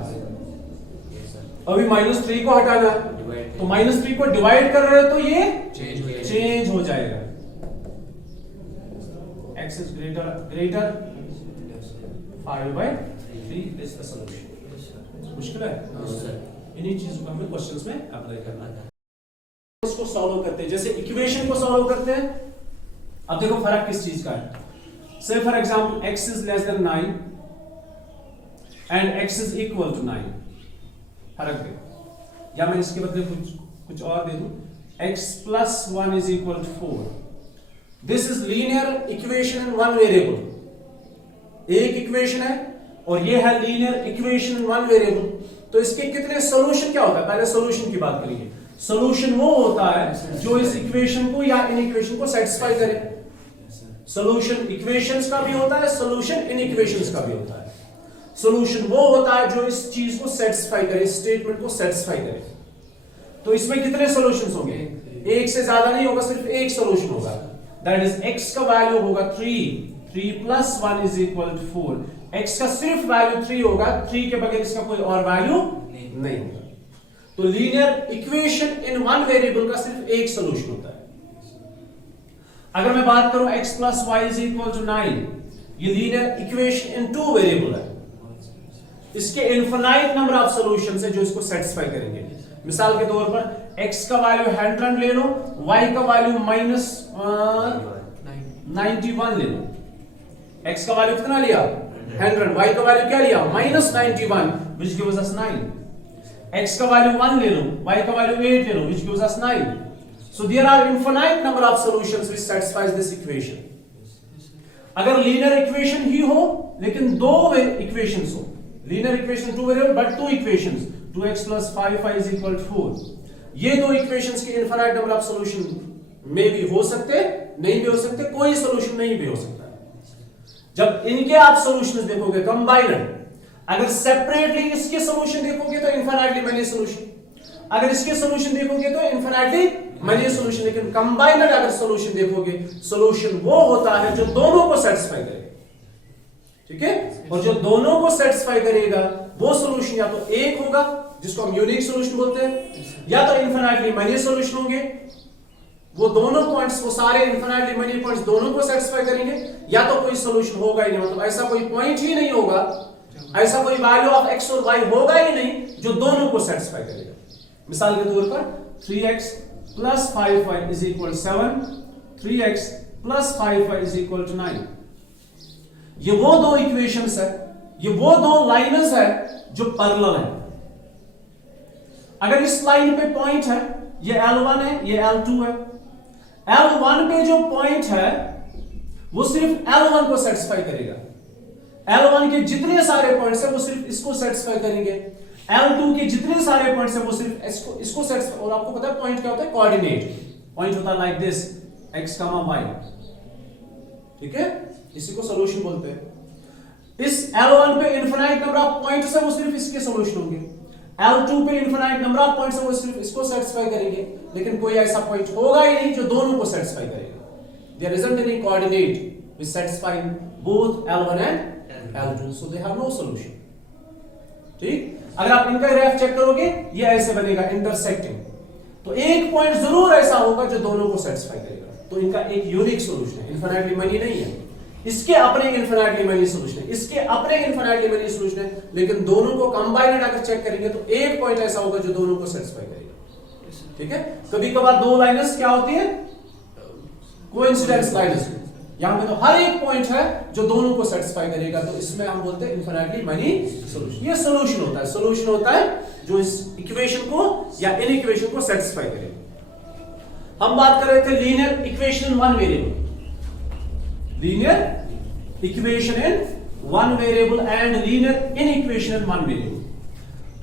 Yes, sir. अभी -3 को हटाना है, Divide. तो -3 को डिवाइड कर रहे हो तो ये Change हो जाएगा। चेंज हो जाएगा। x is greater Yes, sir. 5/3 is the solution। Yes, sir. मुश्किल है? No, sir. इन्हीं चीजों को हमें क्वेश्चंस में अप्लाई करना है। इसको सॉल्व करते हैं, जैसे इक्वेशन को सॉल्व करते हैं। अब देखो फर्क किस चीज का है। Say for example x is less than 9 and x is equal to 9, फर्क देखो, या मैं इसके बदले कुछ और दे दूं, x plus 1 is equal to 4। This is linear equation in one variable. एक इक्वेशन है और ये है linear equation in one variable. तो इसके कितने सॉल्यूशन क्या होता है? पहले सॉल्यूशन की बात करेंगे। सॉल्यूशन वो होता है जो इस इक्वेशन को या इन इक्वेशन को सेटिस्फाई करे। सॉल्यूशन इक्वेशंस का भी होता है, सॉल्यूशन इन इक्वेशंस का भी होता है। सॉल्यूशन वो होता है जो इस चीज को सेटिस्फाई करे, स्टेटमेंट को सेटिस्फाई करे। तो इसमें कितने सॉल्यूशंस होंगे? एक से ज्यादा नहीं होगा, सिर्फ एक सॉल्यूशन होगा। दैट इज x का वैल्यू होगा 3 plus 1 is equal to 4। x का सिर्फ वैल्यू 3 होगा, 3 के बगैर इसका कोई और वैल्यू नहीं होगा। तो linear equation in one variable का सिर्फ एक सॉल्यूशन होता है। अगर मैं बात करूं x plus y is equal to 9, ये linear equation in two variable है। इसके इनफिनाइट नंबर ऑफ सॉल्यूशंस है जो इसको सेटिस्फाई करेंगे। मिसाल के तौर पर x का वैल्यू 100 ले लो, y का वैल्यू -91 ले लो। x का वैल्यू कितना लिया? 100। y का वैल्यू क्या लिया? -91 which gives us 9। x का वैल्यू 1 ले लो, y का वैल्यू 8 ले लो which gives us 9। So there are infinite number of solutions which satisfies this equation। अगर लीनियर इक्वेशन ही हो लेकिन दो इक्वेशंस हो, linear equation two variable but two equations, 2x plus 5y is equal to 4, ये दो equations के infinite number of solution में भी हो सकते, नहीं भी हो सकते, कोई सॉल्यूशन नहीं भी हो सकता। जब इनके आप सॉल्यूशंस देखोगे कंबाइनड, अगर सेपरेटली इसके सॉल्यूशन देखोगे तो इनफिनाइटली मेनी सॉल्यूशन, अगर इसके सॉल्यूशन देखोगे तो इनफिनाइटली मेनी सॉल्यूशन, लेकिन कंबाइनड अगर सॉल्यूशन देखोगे, सॉल्यूशन वो होता है जो दोनों को सेटिस्फाई करेगा। ठीक है? और जो दोनों को सेटिस्फाई करेगा वो सॉल्यूशन या तो एक होगा जिसको हम यूनिक सॉल्यूशन बोलते हैं, या तो इनफिनाइटली मेनी सॉल्यूशन होंगे, वो दोनों पॉइंट्स, वो सारे इनफिनाइटली मेनी पॉइंट्स दोनों को सेटिस्फाई करेंगे, या तो कोई सॉल्यूशन होगा ही नहीं, मतलब ऐसा कोई पॉइंट ही नहीं होगा, ऐसा कोई वैल्यू ऑफ x और y होगा ही नहीं जो दोनों को सेटिस्फाई करेगा। मिसाल के तौर पर 3x plus 5y is equal to 7, 3x plus 5y is equal to 9। ये वो दो इक्वेशंस है, ये वो दो लाइन्स है जो पैरेलल है। अगर इस लाइन पे पॉइंट है, ये L1 है, ये L2 है, L1 पे जो पॉइंट है वो सिर्फ L1 को सेटिस्फाई करेगा, L1 के जितने सारे पॉइंट्स है वो सिर्फ इसको सेटिस्फाई करेंगे, L2 के जितने सारे पॉइंट्स है वो सिर्फ इसको सेटिस्फाई। और आपको पता है पॉइंट क्या होता है? कोऑर्डिनेट। पॉइंट होता है लाइक दिस, x, y। ठीक है? इसी को सॉल्यूशन बोलते हैं। इस L1 पे इनफिनाइट नंबर ऑफ पॉइंट्स है वो सिर्फ इसके सॉल्यूशन होंगे, L2 पे इनफिनाइट नंबर ऑफ पॉइंट्स है वो सिर्फ इसको सेटिस्फाई करेंगे, लेकिन कोई ऐसा पॉइंट होगा ही नहीं जो दोनों को सेटिस्फाई करेगा। There isn't any coordinate which satisfy both L1 and L2, so they have no solution. ठीक? अगर आप इनका ग्राफ चेक करोगे ये ऐसे बनेगा इंटरसेक्टिंग, तो एक पॉइंट जरूर ऐसा होगा जो दोनों को सेटिस्फाई करेगा, तो इनका एक यूनिक सॉल्यूशन है। इनफिनाइटली मेनी नहीं है, इसके अपने इनफिनाइटली मेनी सॉल्यूशन है, इसके अपने इनफिनाइटली मेनी सॉल्यूशन है, लेकिन दोनों को कंबाइंड अगर चेक करेंगे तो एक पॉइंट ऐसा होगा जो दोनों को सेटिस्फाई करेगा। ठीक है? कभी कभार दो लाइन्स क्या होती है? कोइंसिडेंस लाइन्स, यहाँ पे तो हर एक पॉइंट है जो दोनों को सेटिस्फाई करेगा, तो इसमें हम बोलते हैं इनफिनिटली मैनी सॉल्यूशन। ये सॉल्यूशन होता है, सॉल्यूशन होता है जो इस इक्वेशन को या इन इक्वेशन को सेटिस्फाई करेगा। हम बात कर रहे थे linear equation one variable, linear equation in one variable and linear in equation in one variable.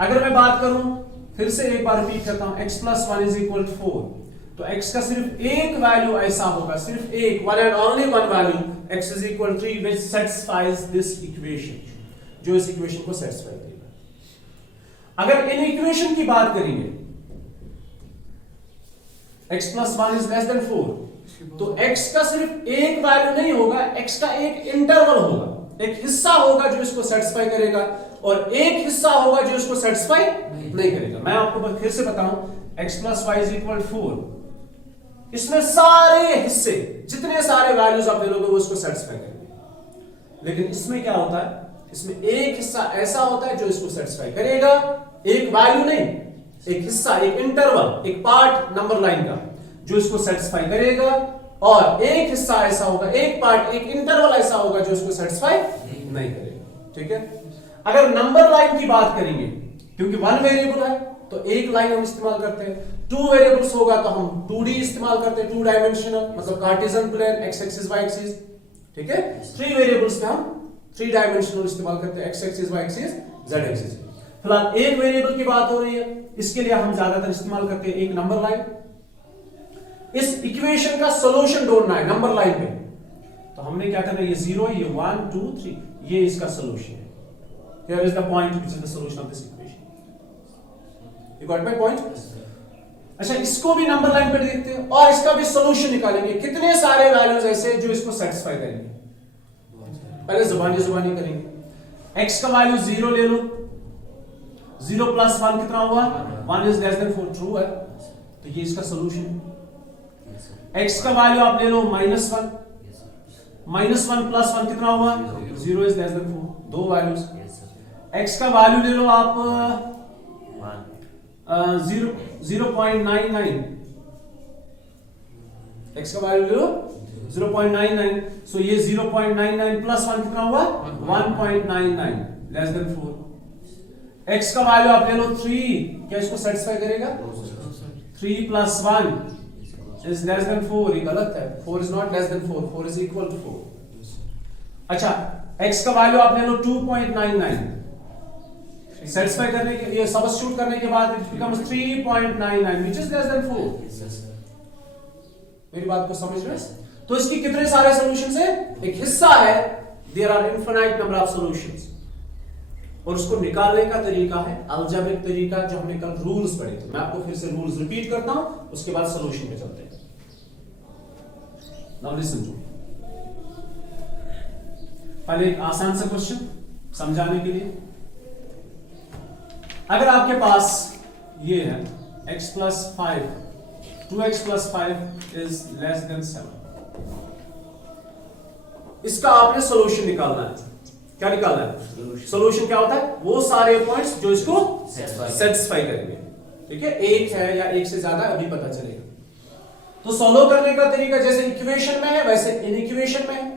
अगर मैं बात करूं, फिर से एक बार रिपीट करता हूं, x प्लस 1 इज इक्वल 4, तो x का सिर्फ एक वैल्यू ऐसा होगा, सिर्फ एक, one and only one value, x is equal 3 which satisfies this equation, जो इस इक्वेशन को सेटिस्फाई करेगा। अगर इन इक्वेशन की बात करेंगे, x plus 1 is less than 4, तो x का सिर्फ एक वैल्यू नहीं होगा, x का एक इंटरवल होगा, एक हिस्सा होगा जो इसको सेटिस्फाई करेगा और एक हिस्सा होगा जो इसको सेटिस्फाई नहीं करेगा। मैं आपको फिर से बताऊं, x प्लस 5 इज इक्वल 4, इसमें सारे हिस्से, जितने सारे वैल्यूज आप ले लोगे वो इसको सेटिस्फाई करेंगे। लेकिन इसमें क्या होता है, इसमें एक हिस्सा ऐसा होता है जो इसको सेटिस्फाई करेगा, एक वैल्यू नहीं, एक हिस्सा, एक इंटरवल, एक पार्ट नंबर लाइन का जो इसको सेटिस्फाई करेगा, और एक हिस्सा ऐसा होगा, एक पार्ट, एक इंटरवल ऐसा होगा जो इसको सेटिस्फाई नहीं करेगा। ठीक है, अगर नंबर लाइन की बात करेंगे, क्योंकि वन वेरिएबल है तो एक लाइन हम इस्तेमाल करते हैं, टू वेरिएबल्स होगा तो हम 2D इस्तेमाल करते हैं, टू डायमेंशनल, मतलब cartesian plane, X axis Y axis. ठीक है, थ्री वेरिएबल्स में हम थ्री डायमेंशनल इस्तेमाल करते हैं, X axis Y axis Z axis. फिलहाल एक वेरिएबल की बात हो रही है, इसके लिए हम ज्यादातर इस्तेमाल करते हैं एक नंबर लाइन। इस इक्वेशन का सॉल्यूशन ढूंढना है नंबर लाइन पे, तो हमने क्या करना है, ये 0, ये 1 2 3, ये इसका सॉल्यूशन है। Here is the point which is the solution of this equation. You got my point? अच्छा, इसको भी नंबर लाइन पे देखते हैं और इसका भी सॉल्यूशन निकालेंगे। कितने सारे वैल्यूज ऐसे जो इसको सेटिस्फाई करेंगे, पहले जुबानी करेंगे। x का वैल्यू 0 ले लो, 0 प्लस 1 कितना हुआ, 1 इज लेस देन 4, ट्रू है, तो ये इसका सॉल्यूशन है। x का वैल्यू आप ले लो -1, -1 प्लस 1 कितना हुआ, 0 इज लेस देन 4, दो वैल्यूज। x का वैल्यू ले लो आप 0.99, x का वैल्यू ले लो 0.99, सो ये 0.99 प्लस 1 कितना हुआ, 1.99 लेस देन 4। x का वैल्यू आप ले लो 3, क्या इसको सेटिस्फाई करेगा, 3 प्लस 1 इज लेस देन 4, ये गलत है, 4 is not less than 4, 4 is equal to 4। अच्छा, x का वैल्यू आप ले लो 2.99, सेटिस्फाई करने के लिए, सबस्टिट्यूट करने के बाद it becomes 3.99 which is less than 4। मेरी बात को समझ रहे हैं? तो इसकी कितने सारे सॉल्यूशंस है, एक हिस्सा है, there are infinite number of solutions, और उसको निकालने का तरीका है अलजेब्रिक तरीका, जो हमने कल रूल्स पढ़े थे। मैं आपको फिर से रूल्स रिपीट करता हूं, उसके बाद सॉल्यूशन पे चलते हैं। नाउ लिसन टू, पहले एक आसान सा क्वेश्चन समझाने के लिए। अगर आपके पास ये है x plus 5, 2x plus 5 is less then 7, इसका आपने सॉल्यूशन निकालना है। क्या निकालना है, सॉल्यूशन क्या होता है, वो सारे पॉइंट्स जो इसको सेटिस्फाई करेंगे। ठीक है, एक है या एक से ज्यादा अभी पता चलेगा। तो सॉल्व करने का तरीका जैसे इक्वेशन में है वैसे इन इक्वेशन में है,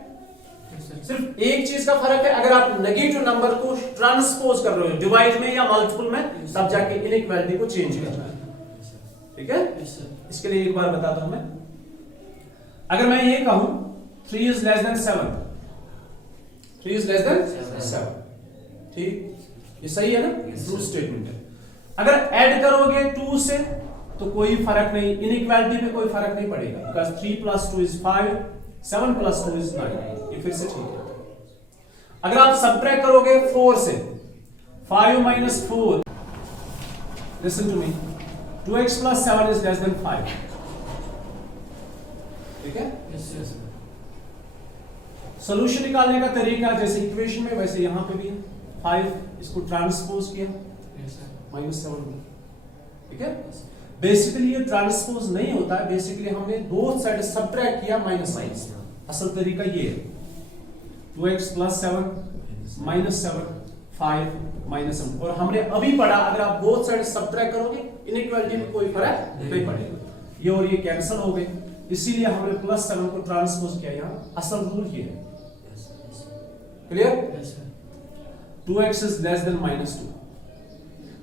सिर्फ एक चीज का फर्क है, अगर आप नेगेटिव नंबर को ट्रांसपोज कर रहे हो डिवाइड में या मल्टीपल में, तब जाके इनइक्वालिटी को चेंज करना है। ठीक है, इसके लिए एक बार बताता हूं मैं। अगर मैं ये कहूं 3 is less then 7, 3 is less then 7, ठीक, ये सही है ना, ट्रू स्टेटमेंट है। अगर ऐड करोगे 2 से तो कोई फर्क नहीं, इनइक्वालिटी में कोई फर्क नहीं पड़ेगा, because 3 plus 2 is 5, 7 plus 2 is 9, ये फिर से ठीक है। अगर आप सबट्रैक्ट करोगे 4 से, 5 minus 4, listen to me, 2x plus 7 is less than 5, ठीक है। सॉल्यूशन निकालने का तरीका जैसे इक्वेशन में वैसे यहां पे भी है, 5 इसको ट्रांसपोज किया -7, ठीक है। बेसिकली ये ट्रांसपोज नहीं होता है, बेसिकली हमने बोथ साइड सबट्रैक्ट किया -5। असल तरीका ये है 2x प्लस 7 -7 5 -7, और हमने अभी पढ़ा अगर आप बोथ साइड सबट्रैक्ट करोगे इनइक्वालिटी में कोई फर्क नहीं पड़ेगा, ये और ये कैंसिल हो गए, इसीलिए हमने +7 को ट्रांसपोज किया यहाँ। असल रूल ये है, Yes, sir. Yes, sir. Clear? Yes, sir. 2x is less then -2।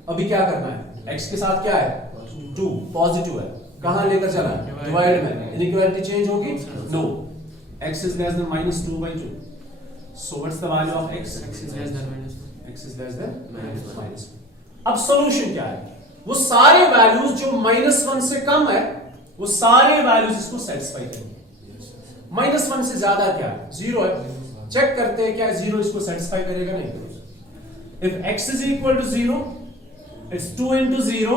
अभी क्या करना है, x के साथ क्या है 2 पॉजिटिव है, कहां लेकर चला है डिवाइड में, इनइक्वालिटी चेंज होगी no, x is less than -2/2। So what's the value of x? X is less than -1. x is less than -1. अब सॉल्यूशन क्या है, वो सारे वैल्यूज जो -1 से कम है वो सारे वैल्यूज इसको सेटिस्फाई करेंगे। -1 से ज्यादा क्या है 0 है, चेक करते हैं क्या 0 इसको सेटिस्फाई करेगा नहीं। If x is equal to 0 it's 2 into 0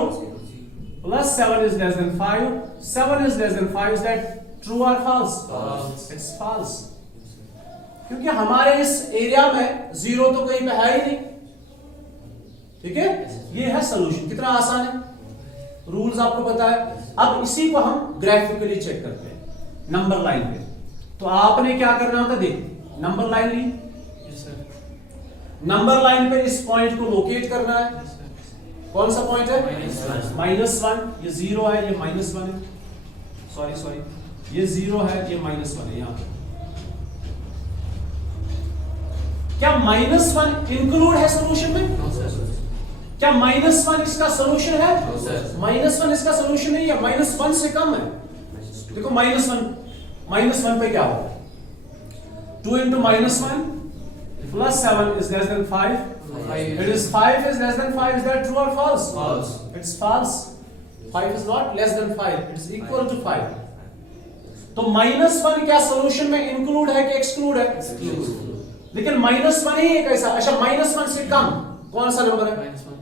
plus 7 is less than 5, 7 is less than 5, is that true or false? False. It's false, क्योंकि हमारे इस एरिया में 0 तो कहीं पे है ही नहीं, ठीक है। ये है सॉल्यूशन, कितना आसान है, रूल्स आपको पता है। अब इसी को हम ग्राफिकली चेक करते हैं नंबर लाइन पे। तो आपने क्या करना होता है, देखो नंबर लाइन ली, Yes, sir. नंबर लाइन पे इस पॉइंट को लोकेट करना है। Yes, sir. कौन सा पॉइंट है -1. -1, ये 0 है, ये -1 है, सॉरी ये 0 है, ये -1 है। यहां पे क्या -1 इंक्लूड है सॉल्यूशन में? No, sir. क्या -1 इसका सॉल्यूशन है? No, sir. -1 इसका सॉल्यूशन नहीं है, -1 से कम है। देखो -1 पे क्या होगा, 2 into -1 plus 7 is less than 5. It is 5 is less than 5. Is that true or false? False. It's false. 5 is not less than 5. It is equal to 5. तो -1 क्या सॉल्यूशन में इंक्लूड है कि एक्सक्लूड है? Exclude. लेकिन -1 ही एक ऐसा, अच्छा -1 से कम कौन सा नंबर है? -1.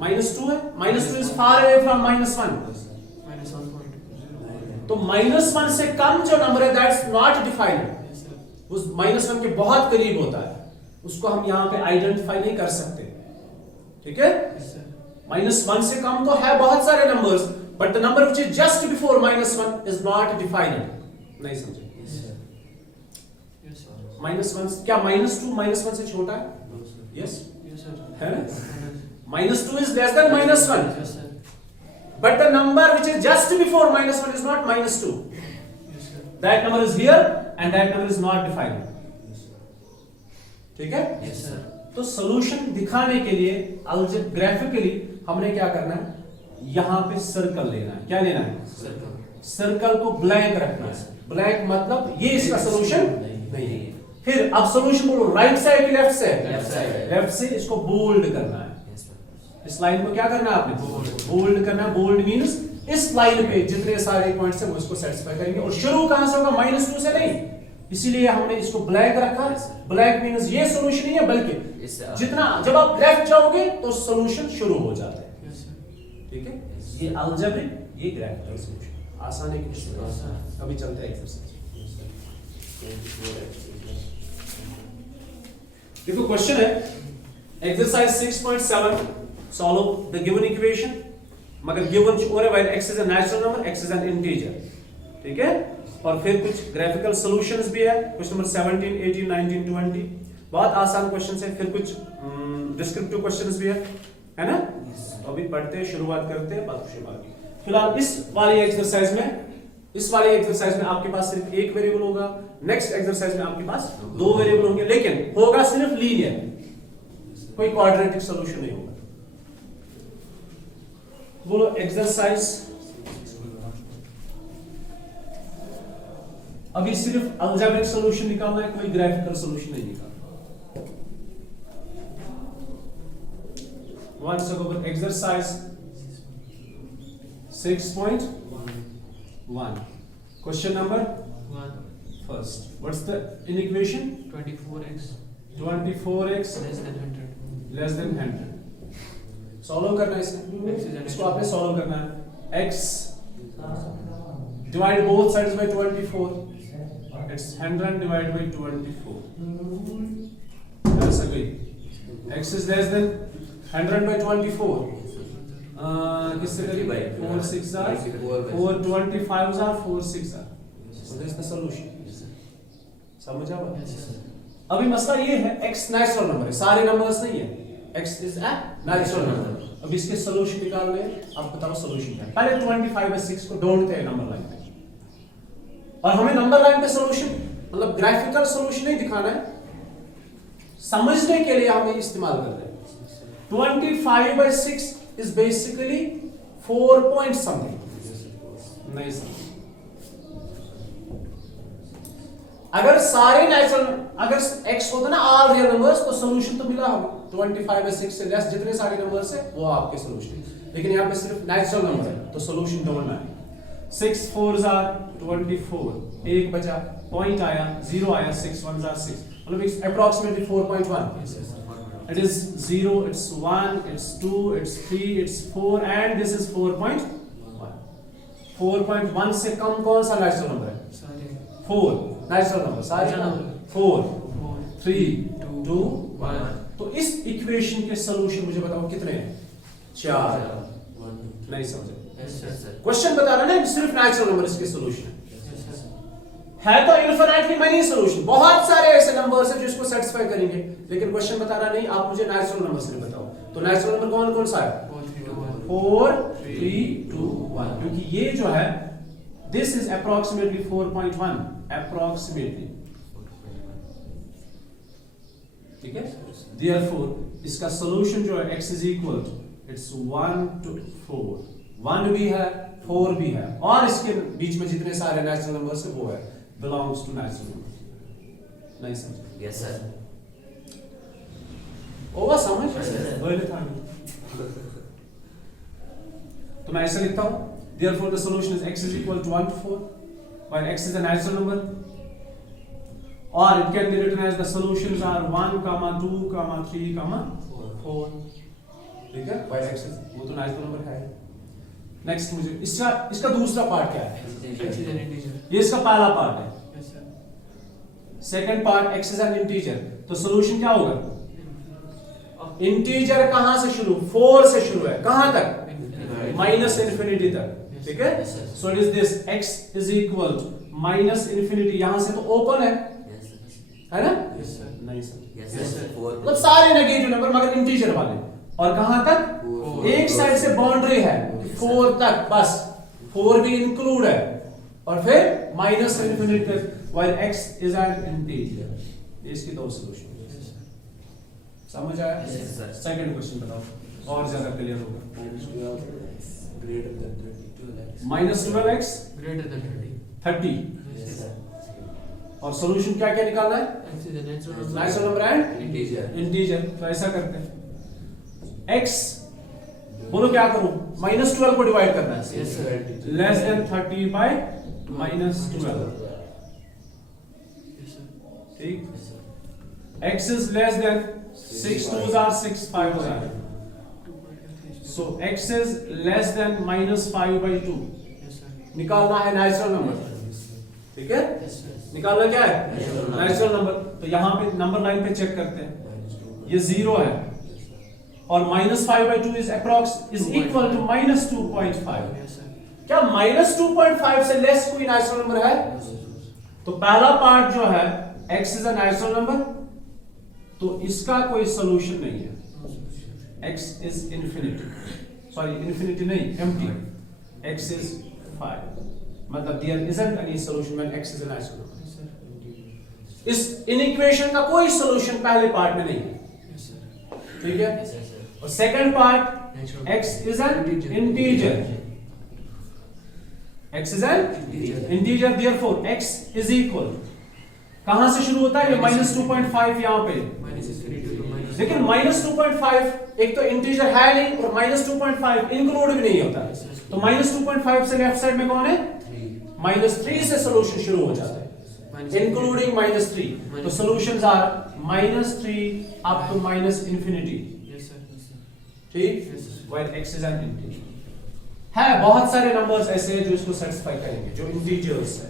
-2 है। -2 is far away from -1. -1.0. तो -1 से कम जो नंबर है that's not defined, Yes, sir. उस -1 के बहुत करीब होता है, उसको हम यहाँ पे आइडेंटिफाई नहीं कर सकते, ठीक है। Yes, sir. -1 से कम तो है बहुत सारे numbers, but the number which is just before -1 is not defined. नहीं समझे? Yes, sir. Yes, sir. -1 क्या -2 -1 से छोटा है? Yes, Yes, sir. है ना? -2 is less than -1, Yes, sir. but the number which is just before -1 is not -2. Yes, sir. That number is here and that number is not defined. ठीक है। Yes, sir. तो solution दिखाने के लिए graphically हमने क्या करना है, यहां पे सर्कल लेना है। क्या लेना है? Circle. सर्कल को ब्लैंक रखना है। ब्लैंक मतलब ये इसका सॉल्यूशन नहीं है। फिर अब सॉल्यूशन बोलो, राइट साइड की लेफ्ट से? Left side. लेफ्ट से इसको बोल्ड करना है। Yes, sir. इस लाइन को क्या करना है आपने? बोल्ड करना है। बोल्ड मींस इस लाइन पे जितने सारे पॉइंट्स हैं वो इसको सेटिस्फाई करेंगे, और शुरू कहां से होगा? -2 से नहीं, इसीलिए हमने इसको ब्लैक रखा। ब्लैक मींस ये सॉल्यूशन नहीं है, बल्कि It's, जितना जब आप लेफ्ट जाओगे तो सॉल्यूशन शुरू हो जाता है, Yes, sir. ठीक है। ये अलजेब्रिक, ये ग्राफिकल सॉल्यूशन आसान है कि नहीं? अभी चलते हैं एक्सरसाइज। देखो क्वेश्चन है exercise 6.7, solve the given equation, मगर गिवन और है when x is a natural number, x is an integer, ठीक है। और फिर कुछ ग्राफिकल सॉल्यूशंस भी है, क्वेश्चन नंबर 17, 18, 19, 20, बहुत आसान क्वेश्चंस है। फिर कुछ डिस्क्रिप्टिव क्वेश्चंस भी है ना। तो अभी पढ़ते हैं, शुरुआत करते हैं, बात शुरुआत। फिलहाल इस वाली एक्सरसाइज में आपके पास सिर्फ एक वेरिएबल होगा, नेक्स्ट एक्सरसाइज में आपके पास 2 वेरिएबल होंगे, लेकिन होगा सिर्फ लीनियर, कोई क्वाड्रेटिक सॉल्यूशन नहीं होगा। बोलो एक्सरसाइज, अभी सिर्फ अलजेब्रिक सॉल्यूशन निकालना है, कोई ग्राफिकल सॉल्यूशन नहीं निकालना। Once again, exercise 6.1. Question number 1. first. What's the in equation? 24x 24x less than 100. less than 100. Solve करना है इसको आपने सॉल्व करना है। x divide both sides by 24. It's 100 divided by 24. That's agreed. x is less than 100 by 24. किससे करीब है? 4 6 are 4 25 are 4 6 are. So this is the solution. समझ आया? Yes, sir. अभी मसला ये है, x नेचुरल नंबर है, सारे नंबर्स नहीं है, x is a natural number. अब इसके सॉल्यूशन निकालने, अब बताओ सॉल्यूशन क्या है। पहले 25 by 6 को ढूंढते हैं नंबर लाइन में। और हमें नंबर लाइन पे सोल्यूशन मतलब ग्राफिकल सोल्यूशन नहीं दिखाना है, समझने के लिए हम ये इस्तेमाल कर रहे हैं। 25/6 इज बेसिकली 4 पॉइंट समथिंग। नहीं समझ, अगर सारे नेचुरल अगर x होता ना ऑल रियल नंबर्स तो सोल्यूशन तो मिला हमें 25/6 से लेस जितने सारे नंबर्स है वो आपके सोल्यूशन, लेकिन यहाँ पे सिर्फ नेचुरल नंबर है तो सोल्यूशन ढूंढना है। 6 4s are 24, एक बचा, पॉइंट आया, 0 आया, 6 1s are 6, मतलब it's approximately 4.1. It is 0, it's 1, it's 2, it's 3, it's 4 and this is 4.1. 4.1 से कम कौन सा नेचुरल नंबर है? सारे 4 नेचुरल नंबर सारे नंबर 4 3 2 1। तो इस इक्वेशन के सॉल्यूशन मुझे बताओ कितने हैं? 4। नहीं समझे? Yes sir. क्वेश्चन बता रहा है ना सिर्फ नेचुरल नंबर इसके सॉल्यूशन यस सर। है तो इनफिनिटली मेनी सॉल्यूशन, बहुत सारे ऐसे नंबर्स हैं जो इसको सेटिस्फाई करेंगे, लेकिन क्वेश्चन बता रहा नहीं आप मुझे नेचुरल नंबर से बताओ। तो नेचुरल नंबर कौन कौन सा है? 4 3 2 1, क्योंकि ये जो है दिस इज अप्रोक्सीमेटली 4.1 अप्रोक्सीमेटली, ठीक है। देयरफॉर इसका सॉल्यूशन जो है x is equal to it's 1 to 4, 1 भी है 4 भी है और इसके बीच में जितने सारे नेचुरल नंबर्स है वो है बिलोंग्स टू नेचुरल नंबर। नहीं समझ? Yes sir. होगा समझ? Yes, sir. पहले था नहीं। तो मैं ऐसे लिखता हूं therefore the solution is x is equal to 1 to 4 while x is a natural number, or it can be written as the solutions are 1, 2, 3, 4, ठीक है। while x is वो तो नेचुरल नंबर है। नेक्स्ट मुझे इसका दूसरा पार्ट क्या है? X is an integer. ये इसका पहला पार्ट है। Yes sir. Second part x is an integer, तो सॉल्यूशन क्या होगा? इंटीजर कहां से शुरू? 4 से शुरू है, कहां तक? माइनस इन्फिनिटी तक, ठीक है। Yes, sir. So it is this x is equal to minus infinity, यहां से तो ओपन है ना? Yes sir. नहीं सर, यस सर। मतलब सारे नेगेटिव नंबर मगर इंटीजर वाले, और कहां तक? Four. एक साइड से बाउंड्री है 4 तक, बस 4 भी इंक्लूड है, और फिर माइनस इन्फिनिटी तक, while x is an integer. इसकी दो सॉल्यूशन समझ आया? Yes, sir. सेकंड क्वेश्चन बताओ और ज्यादा क्लियर होगा। greater than 32 minus 12x Greater than 30. 30, Yes sir. और सॉल्यूशन क्या क्या निकालना है? X is a natural number. Natural number and integer integer. तो ऐसा करते हैं x, बोलो क्या करूं? माइनस 12 को डिवाइड करना है, Yes sir. Less than 30 bye minus 12, Yes sir. ठीक। yes sir x is less than 6 2s are 6 5s are, 2.3. so x is less than minus 5 by 2, Yes sir. निकालना है नेचुरल नंबर, ठीक है। Yes sir. निकालना क्या है? Natural number. Natural number. तो यहाँ पे नंबर लाइन पे चेक करते हैं, ये 0 है और minus 5 by 2 is approx is equal to minus 2.5। Yes sir. क्या माइनस 2.5 से लेस कोई नेचुरल नंबर है? तो पहला पार्ट जो है x is a natural number, तो इसका कोई सॉल्यूशन नहीं है। x is infinity, sorry infinity नहीं, एम्प्टी। x इज 5, मतलब there isn't any solution when x is a natural number. Yes sir. इस इन इक्वेशन का कोई सॉल्यूशन पहले पार्ट में नहीं है, Yes sir. ठीक है। yes sir और second part Natural. x is an integer, x is an integer, therefore x is equal, कहां से शुरू होता है? ये माइनस 2.5 यहां पे, Minus infinity to minus. लेकिन माइनस 2.5 एक तो इंटीजर है नहीं और माइनस 2.5 इंक्लूड भी नहीं होता है, तो माइनस 2.5 से लेफ्ट साइड में कौन है? 3 माइनस 3 से सॉल्यूशन शुरू हो जाता है, Minus इंक्लूडिंग माइनस 3। तो solutions are minus 3 up to minus infinity, Yes sir. Yes sir. ठीक। Yes sir. While x is an integer. है बहुत सारे नंबर्स ऐसे हैं जो इसको सेटिस्फाई करेंगे, जो इंटीजर्स है।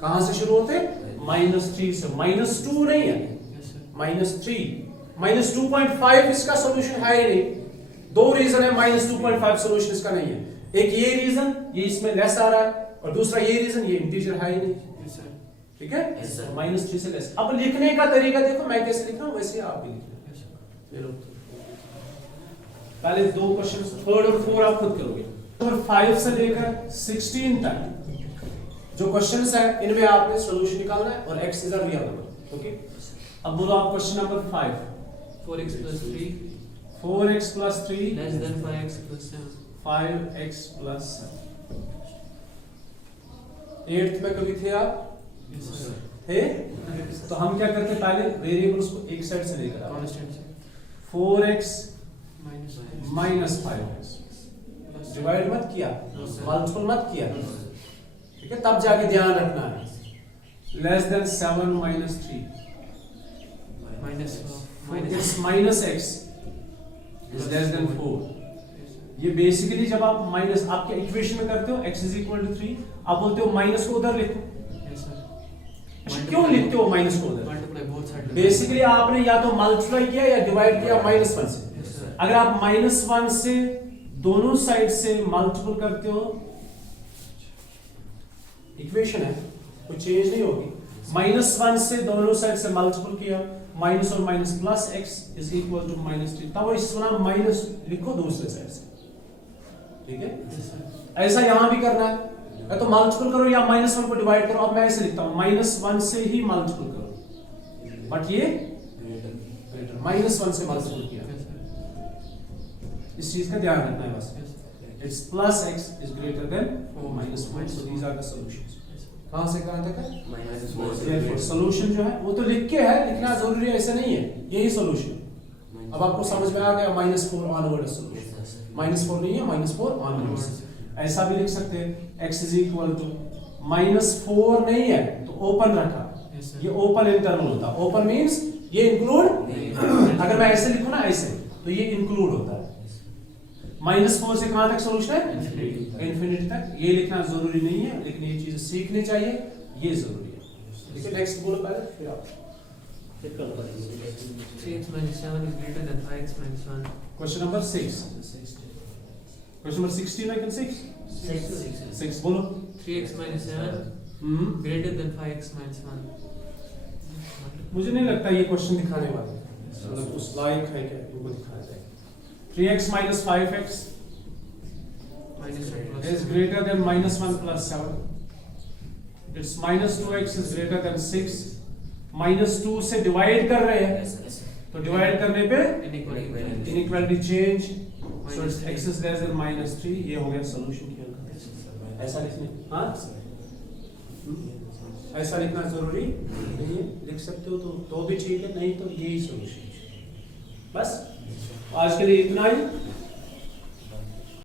कहां से शुरू होते हैं? माइनस 3 से, माइनस 2 नहीं है, Yes sir. माइनस 3, माइनस 2.5 इसका सॉल्यूशन है ही नहीं। दो रीजन है माइनस 2.5 सॉल्यूशन इसका नहीं है, एक ये रीजन, ये इसमें लेस आ रहा है, और दूसरा ये रीजन, ये इंटीजर है ही नहीं, Yes sir. ठीक है। Yes, sir. माइनस 3 से लेस। अब लिखने का तरीका देखो, मैं कैसे लिख रहा हूं वैसे आप भी लिखना। Yes sir. ये लो, पहले दो क्वेश्चन 3 और 4 आप खुद करोगे। नंबर 5 से लेकर 16 तक जो क्वेश्चंस है इनमें आपने सॉल्यूशन निकालना है और x is a real number. Okay, अब बोलो आप question number 5। 4x plus 3 4x plus 3 less than 5x plus 7. 5x plus 7। 8th में कभी थे आप? Yes, sir. थे? तो हम क्या करते हैं, पहले वेरिएबल्स को एक साइड से लेकर आते हैं। Constant, sir. 4x Minus minus 5x plus divide मत किया, No, sir. मल्टीपल मत किया, ठीक है? तब जाके ध्यान रखना है। Less than 7 minus 3 minus it's minus x is less than 4। Yes, sir. ये बेसिकली जब आप माइनस आपके इक्वेशन में करते हो x इज इक्वल टू 3, आप बोलते हो माइनस को उधर लिखो। Yes, sir. अच्छा, क्यों लिखते हो माइनस को उधर? Multiply both sides. बेसिकली आपने या तो मल्टीप्लाई किया या डिवाइड किया -1 से। Yes, sir. अगर आप -1 से दोनों साइड से मल्टीपल करते हो, इक्वेशन है, कोई चेंज नहीं होगी। -1 से दोनों साइड से मल्टीपल किया, माइनस और minus plus x is equal to -3, तब इस तरह माइनस लिखो दूसरे साइड से, ठीक है? Yes, sir. ऐसा यहां भी करना है, या तो मल्टीपल करो या -1 को डिवाइड करो। अब मैं ऐसे लिखता हूं, -1 से ही मल्टीपल करो, बट ये -1 से मल्टीपल किया। Yes, sir. इस चीज का ध्यान रखना है बस। Yes, sir. It's plus x is greater than -4, so these are the solutions. Yes, sir. कहां से कहां तक है? -4 सॉल्यूशन जो है वो तो लिख के है, लिखना जरूरी है ऐसा नहीं है, यही सॉल्यूशन। अब आपको समझ में आ गया, -4 ऑनवर्ड सॉल्यूशन, -4 नहीं है, -4 ऑनवर्ड। ऐसा भी लिख सकते हैं, x इज इक्वल टू -4 नहीं है तो ओपन रखा, Yes, sir. ये ओपन इंटरवल होता है। ओपन मींस ये इंक्लूड, अगर मैं ऐसे लिखूं ना ऐसे, तो ये इंक्लूड होता है। -4 से कहां तक सॉल्यूशन है? इंफिनिटी तक। ये लिखना जरूरी नहीं है, लेकिन ये चीजें सीखनी चाहिए, ये जरूरी है। ठीक है, नेक्स्ट बोलो पहले, फिर आप 3x minus 7 is greater than 5x minus 1. Question number 6, question number 16 I can 6 बोलो। 3x minus 7 greater than 5x minus 1. मुझे नहीं लगता ये क्वेश्चन दिखाने वाले हैं, मतलब उस लायक है क्या इनको दिखाया जाए। 3x minus 5x Minus 1 plus is greater than -1 plus 7. It's -2x is greater than 6. -2 से डिवाइड कर रहे हैं, तो डिवाइड करने पे inequality. Inequality change, so it's x is less than -3। ये हो गया सॉल्यूशन किया। ऐसा लिखने, हाँ ऐसा लिखना जरूरी नहीं है, लिख सकते हो तो भी ठीक है, नहीं तो यही सॉल्यूशन। बस आज के लिए इतना ही।